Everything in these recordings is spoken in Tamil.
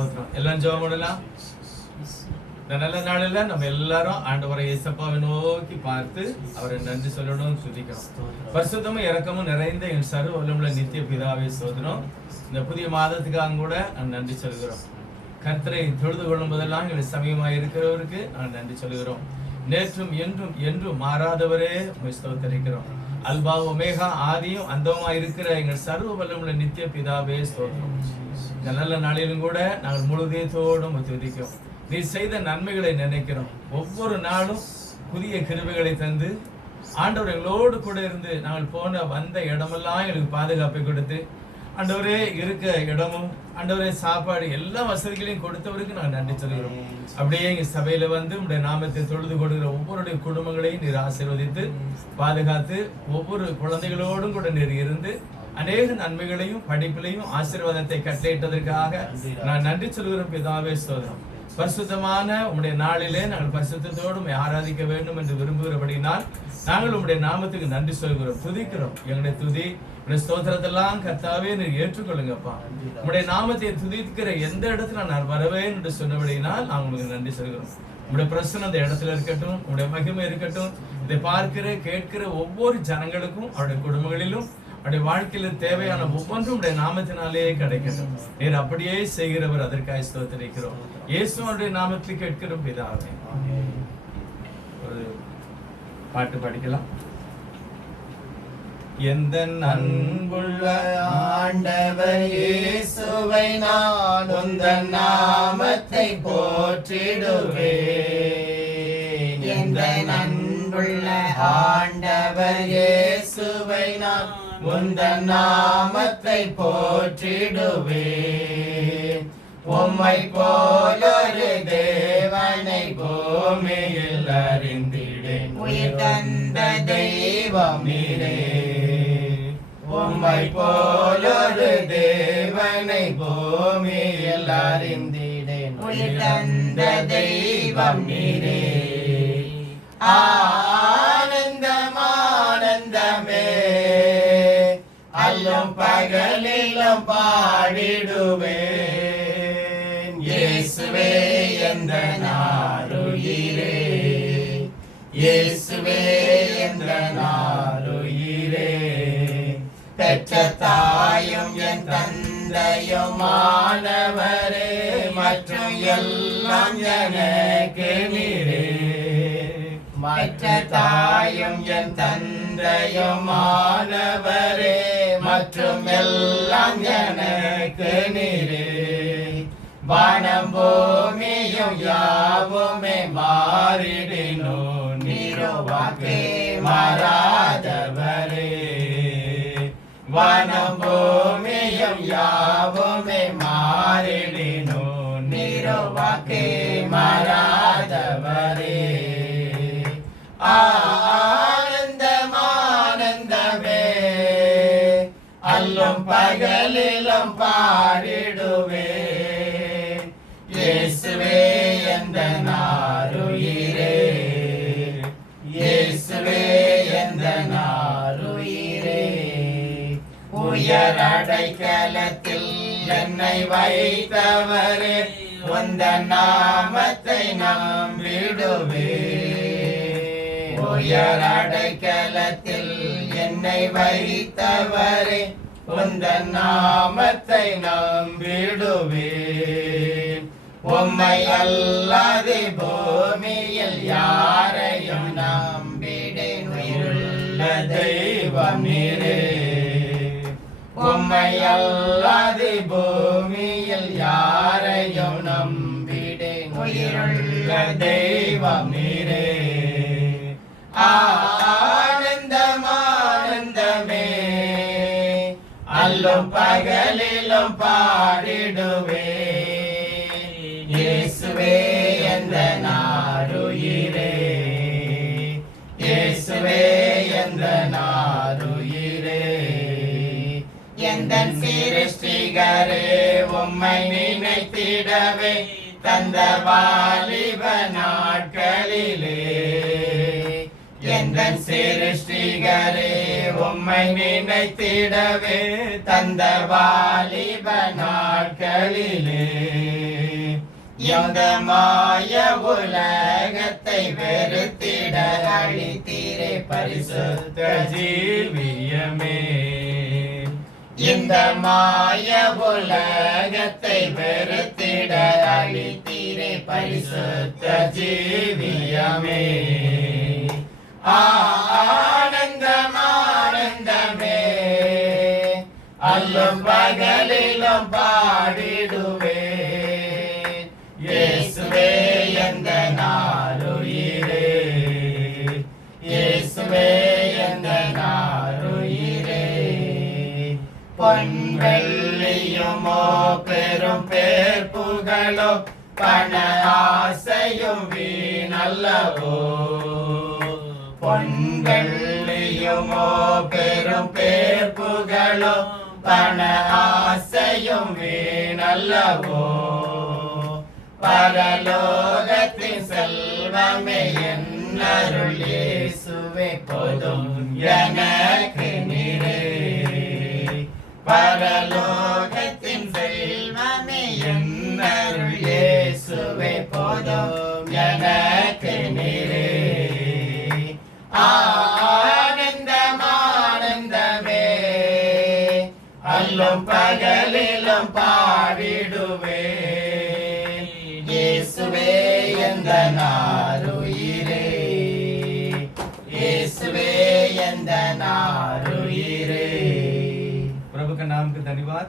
ஸ்தோத்திரம். எல்லாம் ஜெபம் பண்ணலாம். இந்த நல்ல நாளில் நம்ம எல்லாரும் ஆண்டவரை இயேசப்பாவை நோக்கி பார்த்து அவரை நன்றி சொல்லணும், துதிக்கணும். பரிசுத்தமும் இரக்கமும் நிறைந்த என் சர்வ வல்லமையுள்ள நித்திய பிதாவே ஸ்தோத்திரம். இந்த புதிய மாதத்துக்காக கூட நான் நன்றி சொல்கிறோம். கர்த்தரை தொழுது கொள்ளும் போதெல்லாம் எங்களுக்கு சமயமாக இருக்கிறவருக்கு நான் நன்றி சொல்கிறோம். நேற்றும் என்றும் என்றும் மாறாதவரே ஸ்தோத்தரிக்கிறோம். அல்பா ஒமேகா ஆதியும் அந்தமா இருக்கிற எங்கள் சர்வ வல்லமையுள்ள நித்திய பிதாவே ஸ்தோத்திரம். இந்த நல்ல நாளிலும் கூட நாங்கள் முழுதயத்தோடும் துதிக்கிறோம். நீ செய்த நன்மைகளை நினைக்கிறோம். ஒவ்வொரு நாளும் புதிய கிருபைகளை தந்து ஆண்டவர் எங்களோடு கூட இருந்து நாங்கள் போன வந்த இடமெல்லாம் எங்களுக்கு பாதுகாப்பை கொடுத்து ஆண்டவரே இருக்க இடமும் ஆண்டவரே சாப்பாடு எல்லா வசதிகளையும் கொடுத்தவருக்கு நாங்கள் நன்றி சொல்கிறோம். அப்படியே எங்க சபையில வந்து உங்களுடைய நாமத்தை தொழுது கொடுக்கிற ஒவ்வொருடைய குடும்பங்களையும் நீர் ஆசீர்வதித்து பாதுகாத்து ஒவ்வொரு குழந்தைகளோடும் கூட நீர் இருந்து அநேக நன்மைகளையும் படிப்பிலையும் ஆசீர்வாதத்தை கட்டளையிட்டதற்காக நான் நன்றி சொல்கிறோம். பிதாவே ஸ்தோத்திரம். பரிசுத்தமான உம்முடைய நாளிலே நாங்கள் பரிசுத்தத்தோடு ஆராதிக்க வேண்டும் என்று விரும்புகிறபடினால் நாங்கள் உம்முடைய நாமத்துக்கு நன்றி சொல்கிறோம், துதிக்கிறோம். எங்களுடைய துதி ஸ்தோத்திரத்தெல்லாம் கர்த்தாவே நீர் ஏற்றுக்கொள்ளுங்கப்பா. உம்முடைய நாமத்தை துதிக்கிற எந்த இடத்துல நான் வருவேன் என்று சொன்னபடினால் நாங்கள் உங்களுக்கு நன்றி சொல்கிறோம். உங்களுடைய பிரச்சனை அந்த இடத்துல இருக்கட்டும், உங்களுடைய மகிமை இருக்கட்டும். இதை பார்க்கிற கேட்கிற ஒவ்வொரு ஜனங்களுக்கும் அவருடைய குடும்பங்களிலும் அவருடைய வாழ்க்கையில தேவையான ஒவ்வொன்றும் உடைய நாமத்தினாலே கிடைக்கட்டும். நீர் அப்படியே செய்கிறவர், அதற்காக ஸ்தோத்திரிக்கிறோம். இயேசுவோடைய நாமத்தில் கேட்கிறோம் பிதாவே. ஒரு பாட்டு படிக்கலாம். எந்த அன்புள்ள ஆண்டவர் இயேசுவை நான் உந்தன் நாமத்தை போற்றிடுவேன். எந்த அன்புள்ள ஆண்டவர் இயேசுவை நான் உந்தன் நாமத்தை போற்றிடுவேன். உம்மை போலொரு தேவனை பூமியில் அறிந்திடேன். உயிர் தந்த தெய்வம் நீரே. உம்மை போலொரு தேவனை பூமியில் அறிந்திடேன். உயிர் தந்த தெய்வம் நீரே. ஆனந்தம் ஆனந்தமே அல்லும் பகலிலும் பாடிடுவேன். இயேசுவே எந்த நாருயிரே, இயேசுவே எந்த நாருயிரே. பெற்ற தாயும் என் தந்தையுமானவரே, மற்றும் எல்லாம் எனக்கு நீரே. மற்ற தாயும் என் தந்தையுமானவரே, மற்றும் எல்லாம் எனக்கு நீரே. வானம் பூமியும் யாவுமே மாறிடினோ, நீரோ வாக்கே மாறாதவரே. வானம் பூமியும் யாவுமே மாறிடினோ, நீரோ வாக்கே மாறாதவரே. ஆனந்தம் ஆனந்தமே அல்லும் பகலிலும் பாடிடுவேன். இயேசுவே எந்த நாருயிரே, இயேசுவே எந்த நாருயிரே. உயர் அடைக்கலத்தில் என்னை வைத்தவரே, உந்தன் நாமத்தை நம்பிடுவேன். உயர் அடைக்கலத்தில் என்னை வைத்தவரே, உந்தன் நாமத்தை நம்பிடுவேன். உம்மை அல்லாது பூமியில் யாரையும் நம்பிடேன். உயிருள்ள தெய்வம் நீரே. உம்மை அல்லாது பூமியில் யாரையும் நம்பிடேன். உயிருள்ள தெய்வம் நீரே. ஆனந்தம் ஆனந்தமே அல்லும் பகலிலும் பாடிடுவேன். இயேசுவே எந்த நாருயிரே, இயேசுவே எந்த நாருயிரே. எந்தன் சிருஷ்டிகரே உம்மை நினைத்திடவே தந்த வாலிப நாட்களிலே. எந்தன் சிருஷ்டிகரே உம்மை நினைத்திடவே தந்த வாலிப நாட்களிலே. இந்த மாய உலகத்தை வெறுத்திட அளித்தீரே பரிசுத்த ஜீவியமே. இந்த மாய உலகத்தை வெறுத்திட அளித்தீரே பரிசுத்த ஜீவியமே. ஆனந்தம் ஆனந்தமே, அல்லும் பகலிலும் பாடிடுவேன். இயேசுவே எந்த நாளுயிரே, இயேசுவே எந்த நாளுயிரே. பொன் வெள்ளியுமோ பெரும் பேர் புகழோ பண ஆசையும் வீணல்லவோ. பொன் வெள்ளியுமோ பெரும் பேர் புகழோ பண ஆசையும் வீணல்லவோ. பரலோகத்தின் செல்வமே என்னருள் இயேசுவே போதும் எனக்கு நீரே. பரலோகத்தின் செல்வமே என்னருள் இயேசுவே போதும் எனக்கு நீரே. ஆனந்தம் ஆனந்தமே, அல்லும் பகலிலும் பாடிடுவேன். இயேசுவே எந்த நாளுயிரே, இயேசுவே எந்த நாளுயிரே. प्रभु का नाम का धन्यवाद.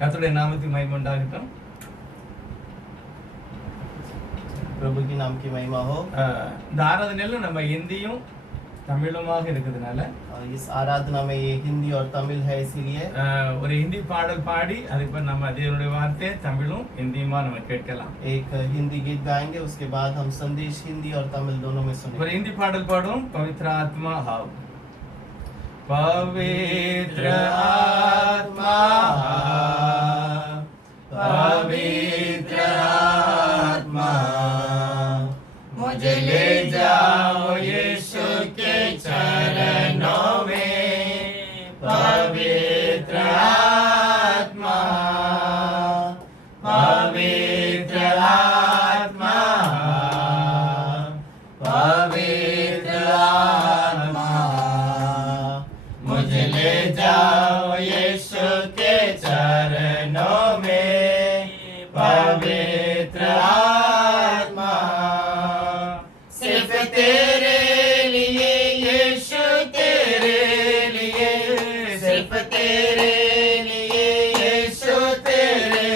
கர்த்தருடைய நாமத்துக்கு மகிமை உண்டாகட்டும். प्रभु की नाम की महिमा हो. இந்த ஆராதனையில நம்ம இந்தியும் தமிழுமாக இருக்கிறதுனால इस आराधना में ये हिंदी और तमिल है, इसीलिए ஒரு ஹிந்தி பாடல் பாடி அதுக்கு நம்ம தேவனுடைய வார்த்தை தமிழும் இந்தியுமா நம்ம கேட்கலாம். एक हिंदी गीत गाएंगे, उसके बाद हम संदेश हिंदी और तमिल दोनों में ஒரு सुनेंगे. हिंदी பாடல் பாடும் पवित्र आत्मा हाव. पवित्र आत्मा पवित्र आत्मा मुझे ले जाओ यीशु के चरणों में. पवित्र आत्मा, पवित्र आत्मा, पवित्र आत्मा मुझे ले जाओ यीशु के चरणों में. पवित्र आत्मा सिर्फ तेरे लिए यीशु, तेरे लिए, सिर्फ तेरे लिए यीशु, तेरे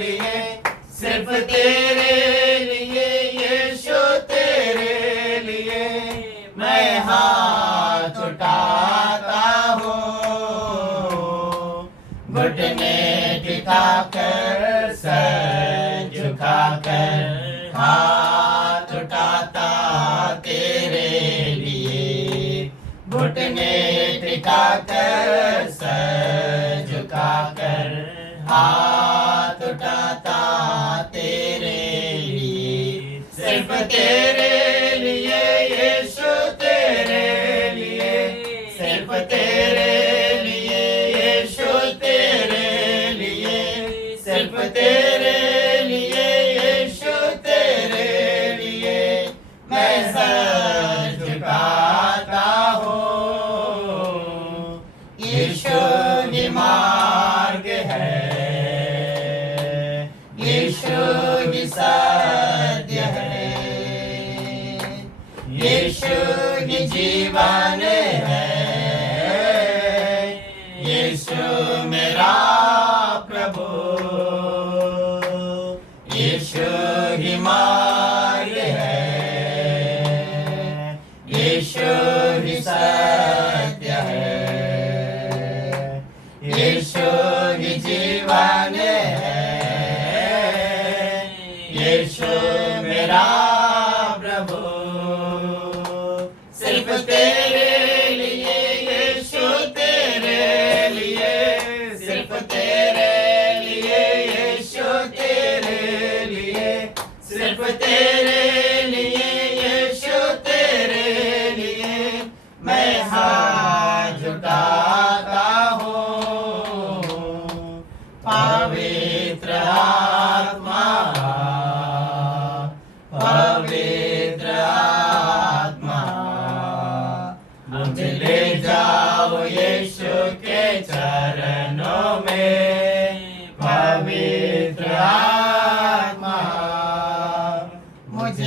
लिए, सिर्फ तेरे लिए यीशु, तेरे लिए मैं हाथ उठाता हूँ. घुटने टिकाकर सर झुकाकर हाथ उठाता तेरे लिए. घुटने टिकाकर सर झुकाकर हाथ उठाता तेरे लिए. सिर्फ तेरे लिए यीशु, तेरे लिए, सिर्फ तेरे लिए यीशु, तेरे लिए, सिर्फ तेरे लिए यीशु, तेरे लिए मैं सर झुकाता हूँ. यीशु ही मार्ग है, यीशु ही सत्य है, यीशु ही जीवन है. यीशु मेरा प्रभु, यीशु ही मार्ग है, यीशु ही सत्य है, यीशु ही जीवन है. यीशु मेरा प्रभु, सिर्फ तेरे लिए यीशु, तेरे लिए, सिर्फ तेरे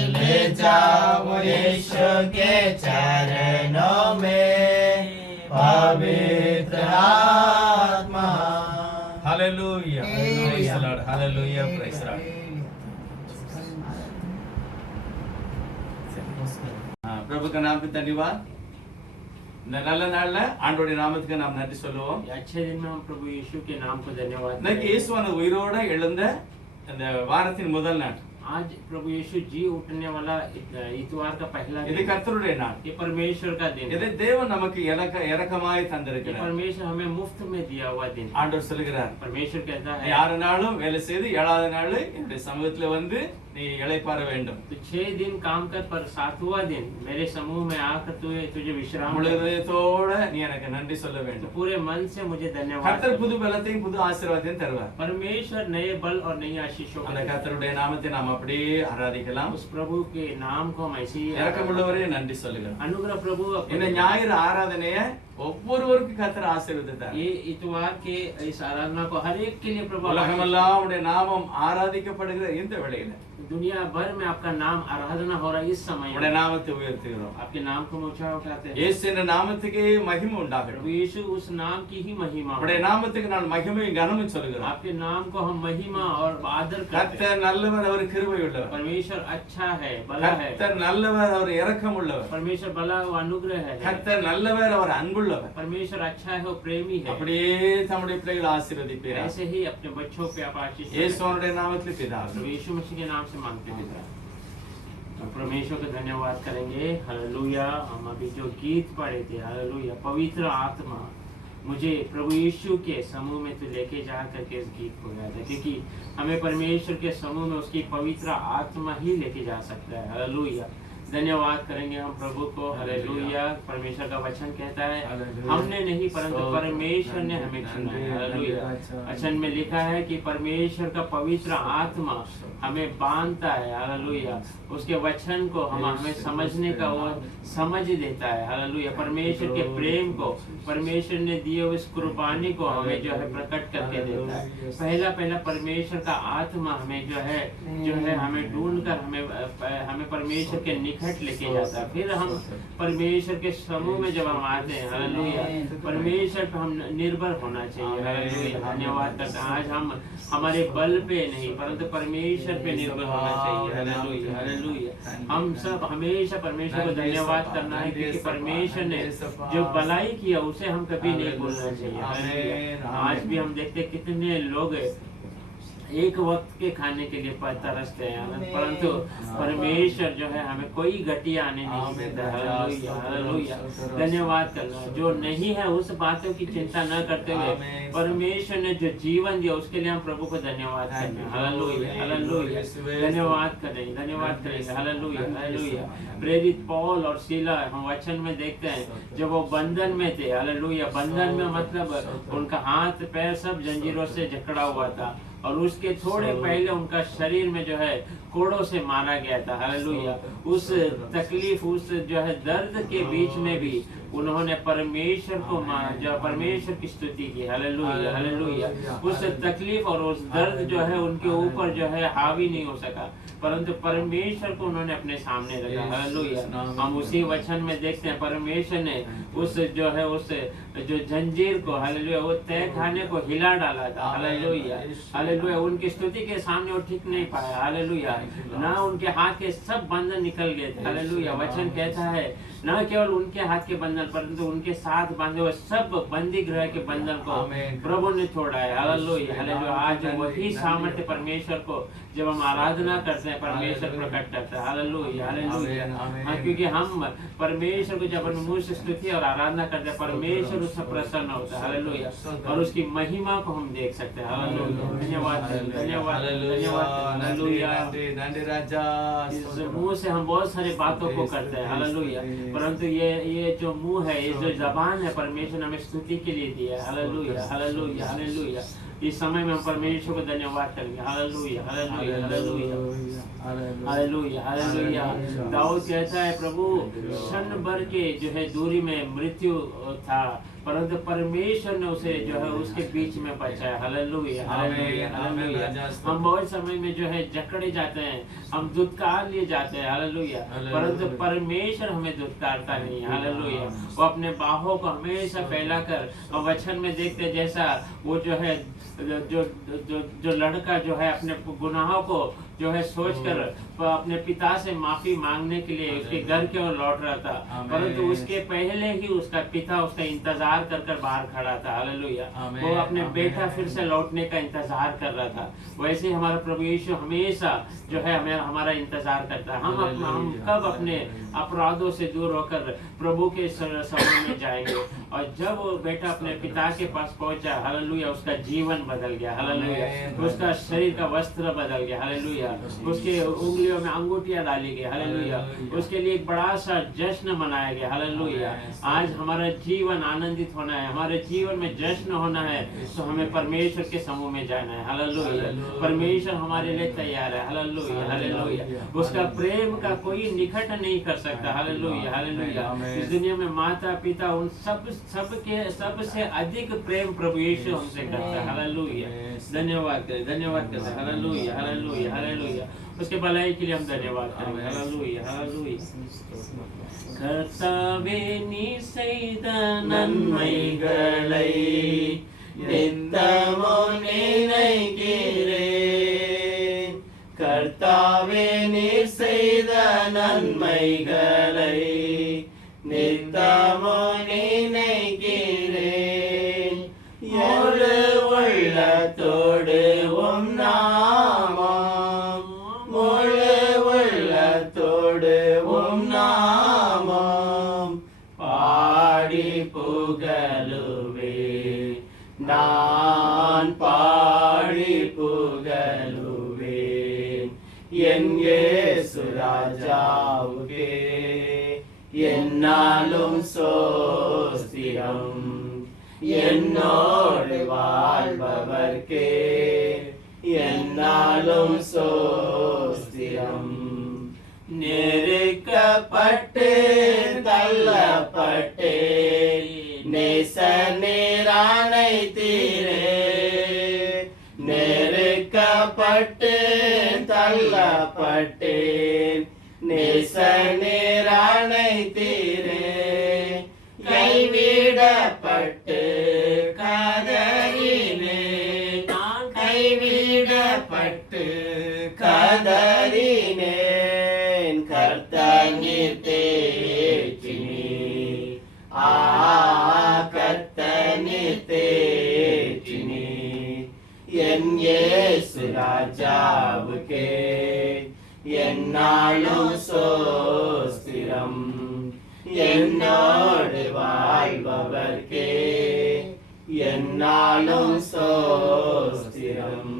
ले जाओ यीशु के चरणों में पवित्र आत्मा। Hallelujah, praise the Lord, hallelujah, praise the Lord. प्रभु का नाम पे धन्यवाद। இந்த நல்ல நாள்ல ஆண்டவருடைய நாமத்துக்கு நாம் நன்றி சொல்லுவோம். अच्छे दिन में हम प्रभु यीशु के नाम को धन्यवाद இன்னைக்கு இயேசுவான உயிரோட எழுந்த இந்த வாரத்தின் முதல் நாள். आज प्रभु यीशु जी उठने वाला इतवार का पहला இது दिन, கர்த்தருடைய நாள். ये परमेश्वर का दिन இதை है। தேவன் நமக்கு இரக்கமாய் ये தந்திருக்கிறார். परमेश्वर हमें मुफ्त में दिया हुआ दिन है। ஆண்டவர் சொல்லுகிறார், परमेश्वर कहता है யாருனாலும் வேலை செய்து 7வது நாள் என்னுடைய சமூகத்துல வந்து நீ இளைப்பாற வேண்டும். तो 6 दिन काम कर, पर 7वां दिन मेरे समूह में आकर तुझे विश्राम முழு कर। இதயத்தோட நீ எனக்கு நன்றி சொல்ல तो வேண்டும். पूरे मन से मुझे धन्यवाद கர்த்தர் करना। புது பலத்தையும் புது ஆசீர்வாதத்தையும் தருவார். परमेश्वर नए बल और नई आशीषों को அந்த देता है। கர்த்தருடைய நாமத்தை நாம் அப்படியே ஆராதிக்கலாம். उस प्रभु के नाम को हम ऐसे ही இரக்கமுள்ளவரே நன்றி சொல்லுகிறோம். अनुग्रह प्रभु இந்த ஞாயிறு ஆராதனைய ஒவ்வொருவருக்கும் கர்த்தர் ஆசீர்வதித்தார். ये इतवार के इस आराधना को हर एक के लिए प्रभु உலகமெல்லாம் உடைய நாமம் ஆராதிக்கப்படுகிற இந்த வேளையில दुनिया भर में आपका नाम आराधना हो रहा है। इस समय உடைய நாமத்தை உயர்த்துகிறோம். आपके नाम को ऊंचा उठाते हैं। இயேசு என்ற நாமத்துக்கே மகிமை உண்டாகட்டும். प्रभु यीशु उस नाम की ही महिमा हो। உடைய நாமத்துக்கு நான் மகிமையும் கனமும் சொல்லுகிறேன். आपके नाम को हम महिमा और आदर करते हैं। கர்த்தர் நல்லவர், அவர் கிருபை உள்ளவர். परमेश्वर अच्छा है, भला है। கர்த்தர் நல்லவர், அவர் இரக்கம் உள்ளவர். परमेश्वर भला वो अनुग्रह है। கர்த்தர் நல்லவர், அவர் அன்புள்ளவர். परमेश्वर अच्छा है, वो प्रेमी है। அப்படியே தம்முடைய பிள்ளைகளை ஆசீர்வதிப்பீராக. ऐसे ही अपने बच्चों पे आप आशीष दें। இயேசுவினுடைய நாமத்தில் பிதாவே. प्रभु यीशु मसीह के नाम से मांगते हैं। तो परमेश्वर का धन्यवाद करेंगे। हालेलुया। हम अभी जो गीत पढ़े थे, हालेलुया, पवित्र आत्मा मुझे प्रभु यीशु के समूह में तो लेके जा करके इस गीत को गाया था, क्योंकि हमें परमेश्वर के समूह में उसकी पवित्र आत्मा ही लेके जा सकता है। हालेलुया। धन्यवाद करेंगे हम प्रभु को। हालेलुया। परमेश्वर का वचन कहता है हमने नहीं परंतु परमेश्वर ने हमें चुना है। हालेलुया। वचन में लिखा है कि परमेश्वर का पवित्र आत्मा हमें बांधता है। हालेलुया। उसके वचन को हमें समझने का वो समझ देता है। हालेलुया। परमेश्वर के प्रेम को, परमेश्वर ने दिए हुए इस कुर्बानी को हमें जो है प्रकट करके देता है। पहला परमेश्वर का आत्मा हमें जो है हमें ढूंढ कर हमें परमेश्वर के निकट लेके जाता है। फिर हम परमेश्वर के समूह में जब हम आते हैं, हालेलुया, परमेश्वर पे हम निर्भर होना चाहिए। हालेलुया। धन्यवाद करते हैं। आज हम हमारे बल पे नहीं परंतु परमेश्वर पे निर्भर होना चाहिए। हालेलुया। हालेलुया। हम सब हमेशा परमेश्वर को धन्यवाद करना है, क्योंकि परमेश्वर ने जो भलाई किया उसे हम कभी नहीं भूलना चाहिए। हालेलुया। आज भी हम देखते कितने लोग एक वक्त के खाने के लिए तरसते हैं, परंतु परमेश्वर जो है हमें कोई घटिया आने नहीं देता। हालेलुया। हालेलुया। धन्यवाद करना। जो नहीं है उस बातों की चिंता न करते हुए परमेश्वर ने जो जीवन दिया उसके लिए हम प्रभु को धन्यवाद करें। हालेलुया। हालेलुया। धन्यवाद करेंगे, धन्यवाद करेंगे। हालेलुया। हालेलुया। प्रेरित पौल और सीला हम वचन में देखते हैं जब वो बंधन में थे। हालेलुया। बंधन में मतलब उनका हाथ पैर सब जंजीरों से जकड़ा हुआ था, और उसके थोड़े पहले उनका शरीर में जो है कोड़ों से मारा गया था। हालेलुया। उस तकलीफ, उस जो है दर्द के बीच में भी उन्होंने परमेश्वर को जो परमेश्वर की स्तुति की। हालेलुया। हालेलुया। उस तकलीफ और उस दर्द जो है उनके ऊपर जो है हावी नहीं हो सका, परंतु परमेश्वर को उन्होंने अपने सामने रखा। हालेलुया। हम उसी वचन में देखते हैं परमेश्वर ने उस जो है उस जो जंजीर को, हालेलुया, वो तय खाने को हिला डाला था। हालेलुया। हालेलुया। उनकी स्तुति के सामने वो ठीक नहीं पाया। हालेलुया। ना उनके हाथ के सब बंधन निकल गए थे। हालेलुया। वचन कहता है न केवल उनके हाथ के बंधन परंतु उनके साथ बांधे हुए सब बंदी गृह के बंधन को प्रभु ने तोड़ा है। हालेलुया। हालेलुया। आज वही सामर्थ्य परमेश्वर को जब हम आराधना करते हैं परमेश्वर प्रकट करता है। हालेलुया। हालेलुया। क्योंकि हम परमेश्वर को जब मुंह से स्तुति और आराधना करते हैं परमेश्वर उससे प्रसन्न होता है। हालेलुया। और उसकी महिमा को हम देख सकते हैं। हालेलुया। धन्यवाद। धन्यवाद। धन्यवाद। हालेलुया। मुंह से हम बहुत सारी बातों को करते हैं। हालेलुया। परंतु ये जो मुंह है, ये जो जबान है, परमेश्वर ने हमें स्तुति के लिए दिया है। हालेलुया। हालेलुया। हालेलुया। इस समय में हम परमेश्वर को धन्यवाद करेंगे। Hallelujah. Hallelujah. Hallelujah. Hallelujah. Hallelujah. दाऊद कहता है प्रभु क्षण भर के जो है दूरी में मृत्यु था, परंतु परमेश्वर ने उसे जो है उसके बीच में बचाया। Hallelujah, hallelujah, hallelujah. हम बहुत समय में जो है जकड़े जाते हैं, हम दुत्कार लिए जाते हैं। हालेलुया, परंतु परमेश्वर हमें दुत्कारता नहीं है। हालेलुया, वो अपने बाहों को हमेशा फैलाकर, हम वचन में देखते हैं जैसा वो जो है जो लड़का जो है अपने गुनाहों को जो है सोचकर अपने पिता से माफी मांगने के लिए उसके घर की ओर लौट रहा था, परंतु उसके पहले ही उसका पिता उसका इंतजार कर कर बाहर खड़ा था। हालेलुया, वो अपने बेटा फिर से लौटने का इंतजार कर रहा था। वैसे हमारा प्रभु यीशु हमेशा जो है हमें हमारा इंतजार करता है। हम कब अपने अपराधों से दूर होकर प्रभु के समूह में जाएंगे। और जब वो बेटा अपने पिता के पास पहुंचा, हालेलुया, उसका जीवन बदल गया। हालेलुया, उसका शरीर का वस्त्र बदल गया। हालेलुया, उसके उंगलियों में अंगूठियां डाली गई। हालेलुया, उसके लिए एक बड़ा सा जश्न मनाया गया। हालेलुया, आज हमारा जीवन आनंदित होना है, हमारे जीवन में जश्न होना है, तो हमें परमेश्वर के समूह में जाना है। हालेलुया, परमेश्वर हमारे लिए तैयार है। हालेलुया, हालेलुया, उसका प्रेम का कोई निकट नहीं कर सकता। हालेलुया, हालेलुया, इस दुनिया में माता पिता उन सबसे अधिक प्रेम प्रभु यीशु हमसे करता है। हालेलुया, धन्यवाद करें, धन्यवाद करें। हालेलुया, हालेलुया, हालेलुया, उसके भलाई के लिए हम धन्यवाद करें। Hallelujah, hallelujah. கர்த்தாவே நீ செய்த நன்மைகளை நித்தமும் நினைக்கிறேன். கர்த்தாவே நீர் செய்த நன்மைகளை நித்தமும் நினைக்கிறேன். முழு உள்ளத்தோடு உம் நாமம், முழு உள்ளத்தோடு உம் நாமம் பாடி புகழுவேன். நான் பாடி புகழுவேன். என் இயேசு ராஜாவுக்கே என்னாலும் சோஸ்திரம். என்னோடு வாழ்பவர்க்கே என்னாலும் சோஸ்திரம். நெருக்கப்பட்டு தள்ளப்பட்டு நேச நீரானை தீரே. நெருக்கப்பட்டு தள்ளப்பட்டு நேச நீரானை தீரே. கைவிடப்பட்டு கதறினேன், நான் கைவிடப்பட்டு கதறினேன். கர்த்தர் நீர் தேற்றினீர், கர்த்தர் நீர் தேற்றினீர். என் இயேசு ராஜாவுக்கே என்னாலும் சோஸ்திரம். என்னோடு வாழ்பவர்க்கே என்னாலும் சோஸ்திரம்.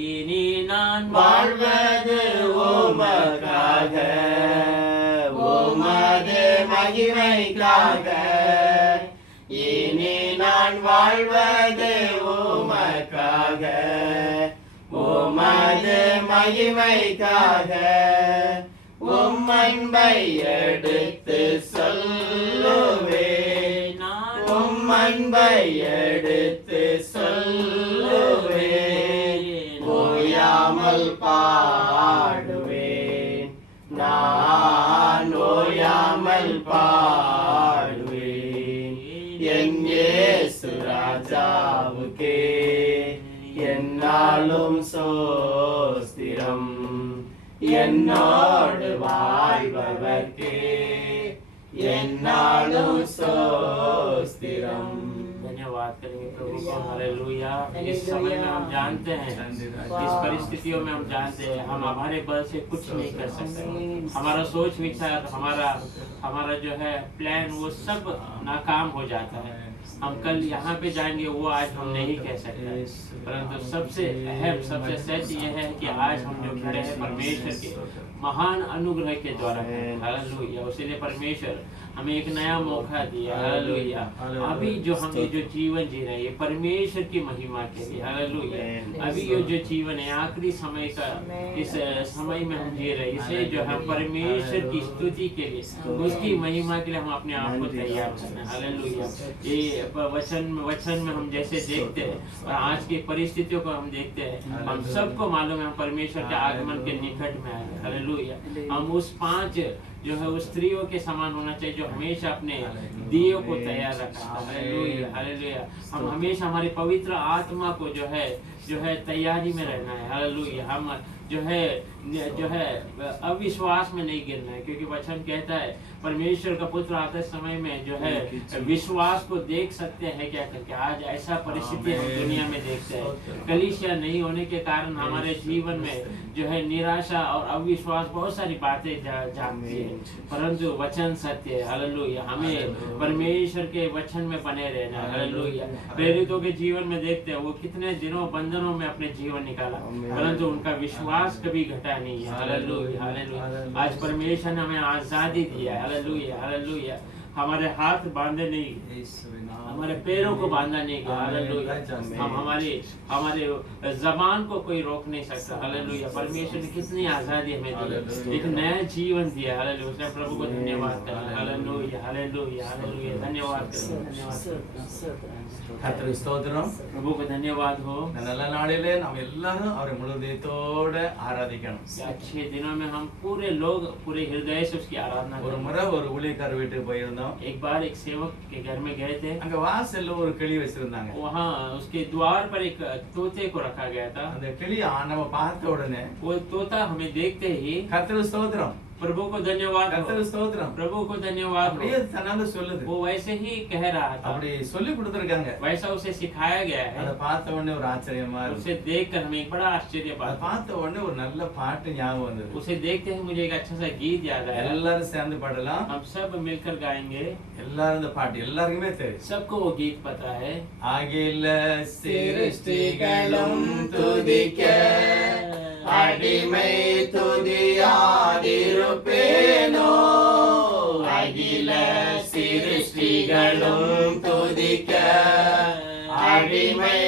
இனி நான் வாழ்வது உமக்காக, உமது மகிமைக்காக. இனி நான் வாழ்வது உமக்காக, உமது மகிமைக்காக. உம் அன்பை எடுத்து சொல்லுவேன், உம் அன்பை எடுத்து சொல்லுவேன். ஓயாமல் பாடுவேன், நான் ஓயாமல் பாடுவேன். என் இயேசு ராஜாவுக்கே என்னாலும் சோஸ்திரம். என்னோடு வாழ்பவர்க்கே என்னாலும் சோஸ்திரம். धन्यवाद करेंगे प्रभु को। हालेलुया, इस समय में हम जानते हैं, इस परिस्थितियों में हम जानते हैं हम हमारे बल से कुछ नहीं कर सकते। हमारा सोच विचार, हमारा जो है प्लान, वो सब नाकाम हो जाता है। हम कल यहाँ पे जाएंगे वो आज हम नहीं कह सकते, परंतु सबसे अहम सबसे सच ये है कि आज हम जो खड़े हैं परमेश्वर के महान अनुग्रह के द्वारा Amen. हालेलुया। उसीलिए परमेश्वर हमें एक नया मौका दिया हालेलुया। हालेलुया। अभी जो हम ये जो जीवन जी रहे हैं ये परमेश्वर की महिमा के लिए हालेलुया। Amen. अभी ये जो जीवन है आखिरी समय का इस समय में हम जी रहे हैं इसे जो हम परमेश्वर की स्तुति के लिए उसकी महिमा के लिए हम अपने आप को तैयार करना हालेलुया। ये वचन में हम जैसे देखते हैं और आज की परिस्थितियों को हम देखते हैं हम सबको मालूम है हम परमेश्वर के आगमन के निकट में आए हालेलुया। हम उस 5 जो है उस स्त्रियों के समान होना चाहिए जो हमेशा अपने दियों को तैयार रखा हालेलुया हालेलुया। हम हमेशा हमारी पवित्र आत्मा को जो है तैयारी में रहना है हालेलुया। हम जो है अविश्वास में नहीं गिरना है क्योंकि वचन कहता है परमेश्वर का पुत्र आते समय में जो है विश्वास को देख सकते हैं क्या करके। आज ऐसा परिस्थिति हम दुनिया में देखते हैं कलीसिया नहीं होने के कारण हमारे जीवन में जो है निराशा और अविश्वास बहुत सारी बातें जानती है परंतु वचन सत्य है हालेलुया। हमें परमेश्वर के वचन में बने रहना है हालेलुया। प्रेरितों के जीवन में देखते हैं वो कितने दिनों बंधनों में अपने जीवन निकाला परंतु उनका विश्वास कभी घटा नहीं है हालेलुया हालेलुया। आज परमेश्वर ने हमें आजादी दिया है हालेलुया हालेलुया। हमारे हाथ बांधे नहीं हमारे पैरों को बांधा नहीं गया हालेलुया। हम हमारे जबान को कोई रोक नहीं सकता हालेलुया। परमेश्वर ने कितनी आजादी हमें दी एक नया जीवन दिया हालेलुया। उसने प्रभु को धन्यवाद करें हालेलुया हालेलुया हालेलुया। धन्यवाद करें கர்த்தருக்கு ஸ்தோத்திரம். प्रभु को धन्यवाद हो। இந்த நல்ல நாளிலே நாம் எல்லாரும் அவரை முழு இதயத்தோட ஆராதிக்கணும். अच्छे दिनों में हम पूरे लोग पूरे हृदय से उसकी आराधना ஒரு करें। முறை ஒரு ஊழியக்காரர் வீட்டுக்கு போயிருந்தோம். एक बार एक सेवक के घर में गए थे அங்க வாசல்ல ஒரு கிளி வச்சிருந்தாங்க. वहाँ उसके द्वार पर एक तोते को रखा गया था। அந்த கிளி நம்ம பார்த்த உடனே वो तोता हमें देखते ही கர்த்தருக்கு ஸ்தோத்திரம் प्रभु को धन्यवाद हो। கர்த்தருக்கு ஸ்தோத்திரம் प्रभु को धन्यवाद அப்படியே हो। தன்னால சொல்லுது. वो वैसे ही कह रहा था அப்படி சொல்லி கொடுத்திருக்காங்க. वैसा उसे सिखाया गया அத है। பார்த்த உடனே ஒரு ஆச்சரியமா இருக்கு. उसे देखकर हमें एक बड़ा आश्चर्य அத बात பார்த்த உடனே ஒரு நல்ல பாட்டு ஞாபகம் வந்தது. उसे देखते ही मुझे एक अच्छा सा गीत याद आया। எல்லாரும் சேர்ந்து பாடலாம். हम सब मिलकर गाएंगे। எல்லாரும் இந்த பாட்டு எல்லாருக்குமே தெரியும். सबको वो गीत पता है। அகில சிருஷ்டிகளும் துதிக்க அடிமை துதியாதிருப்பேனோ அகில சிருஷ்டிகளும் துதிக்க அடிமை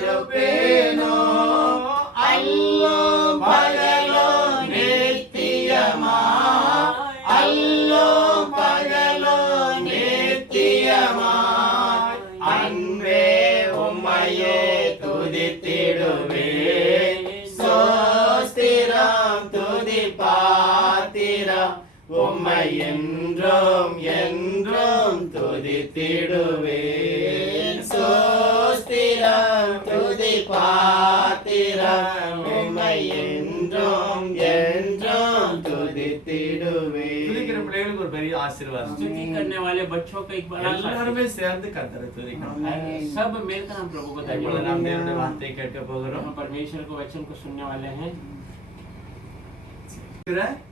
துதியாதிருப்பேனோ அல்லும் பகலும் நித்தியமா அல்லும் பகலும் நித்தியமா அன்பே உம்மையே துதித்திடுவே சோஸ்திரம் துதி பாத்திரம் உம்மை என்றும் என்றும் துதித்திடுவேன் சோஸ்திரம் துதி பாத்திரம் உம்மை என்றும் என்றும் துதித்திடுவேன். துதிக்கிற பிள்ளைகளுக்கு ஒரு பெரிய ஆசீர்வாதம். स्तुति करने वाले बच्चों का एक बड़ा எல்லாருமே சேர்ந்து கர்த்தரை துதிக்கணும். सब मिलकर हम प्रभु को இப்பொழுது धन्यवाद நாம் दें। தேவனுடைய வார்த்தையை கேட்க போகிறோம். हम परमेश्वर को वचन को सुनने वाले हैं।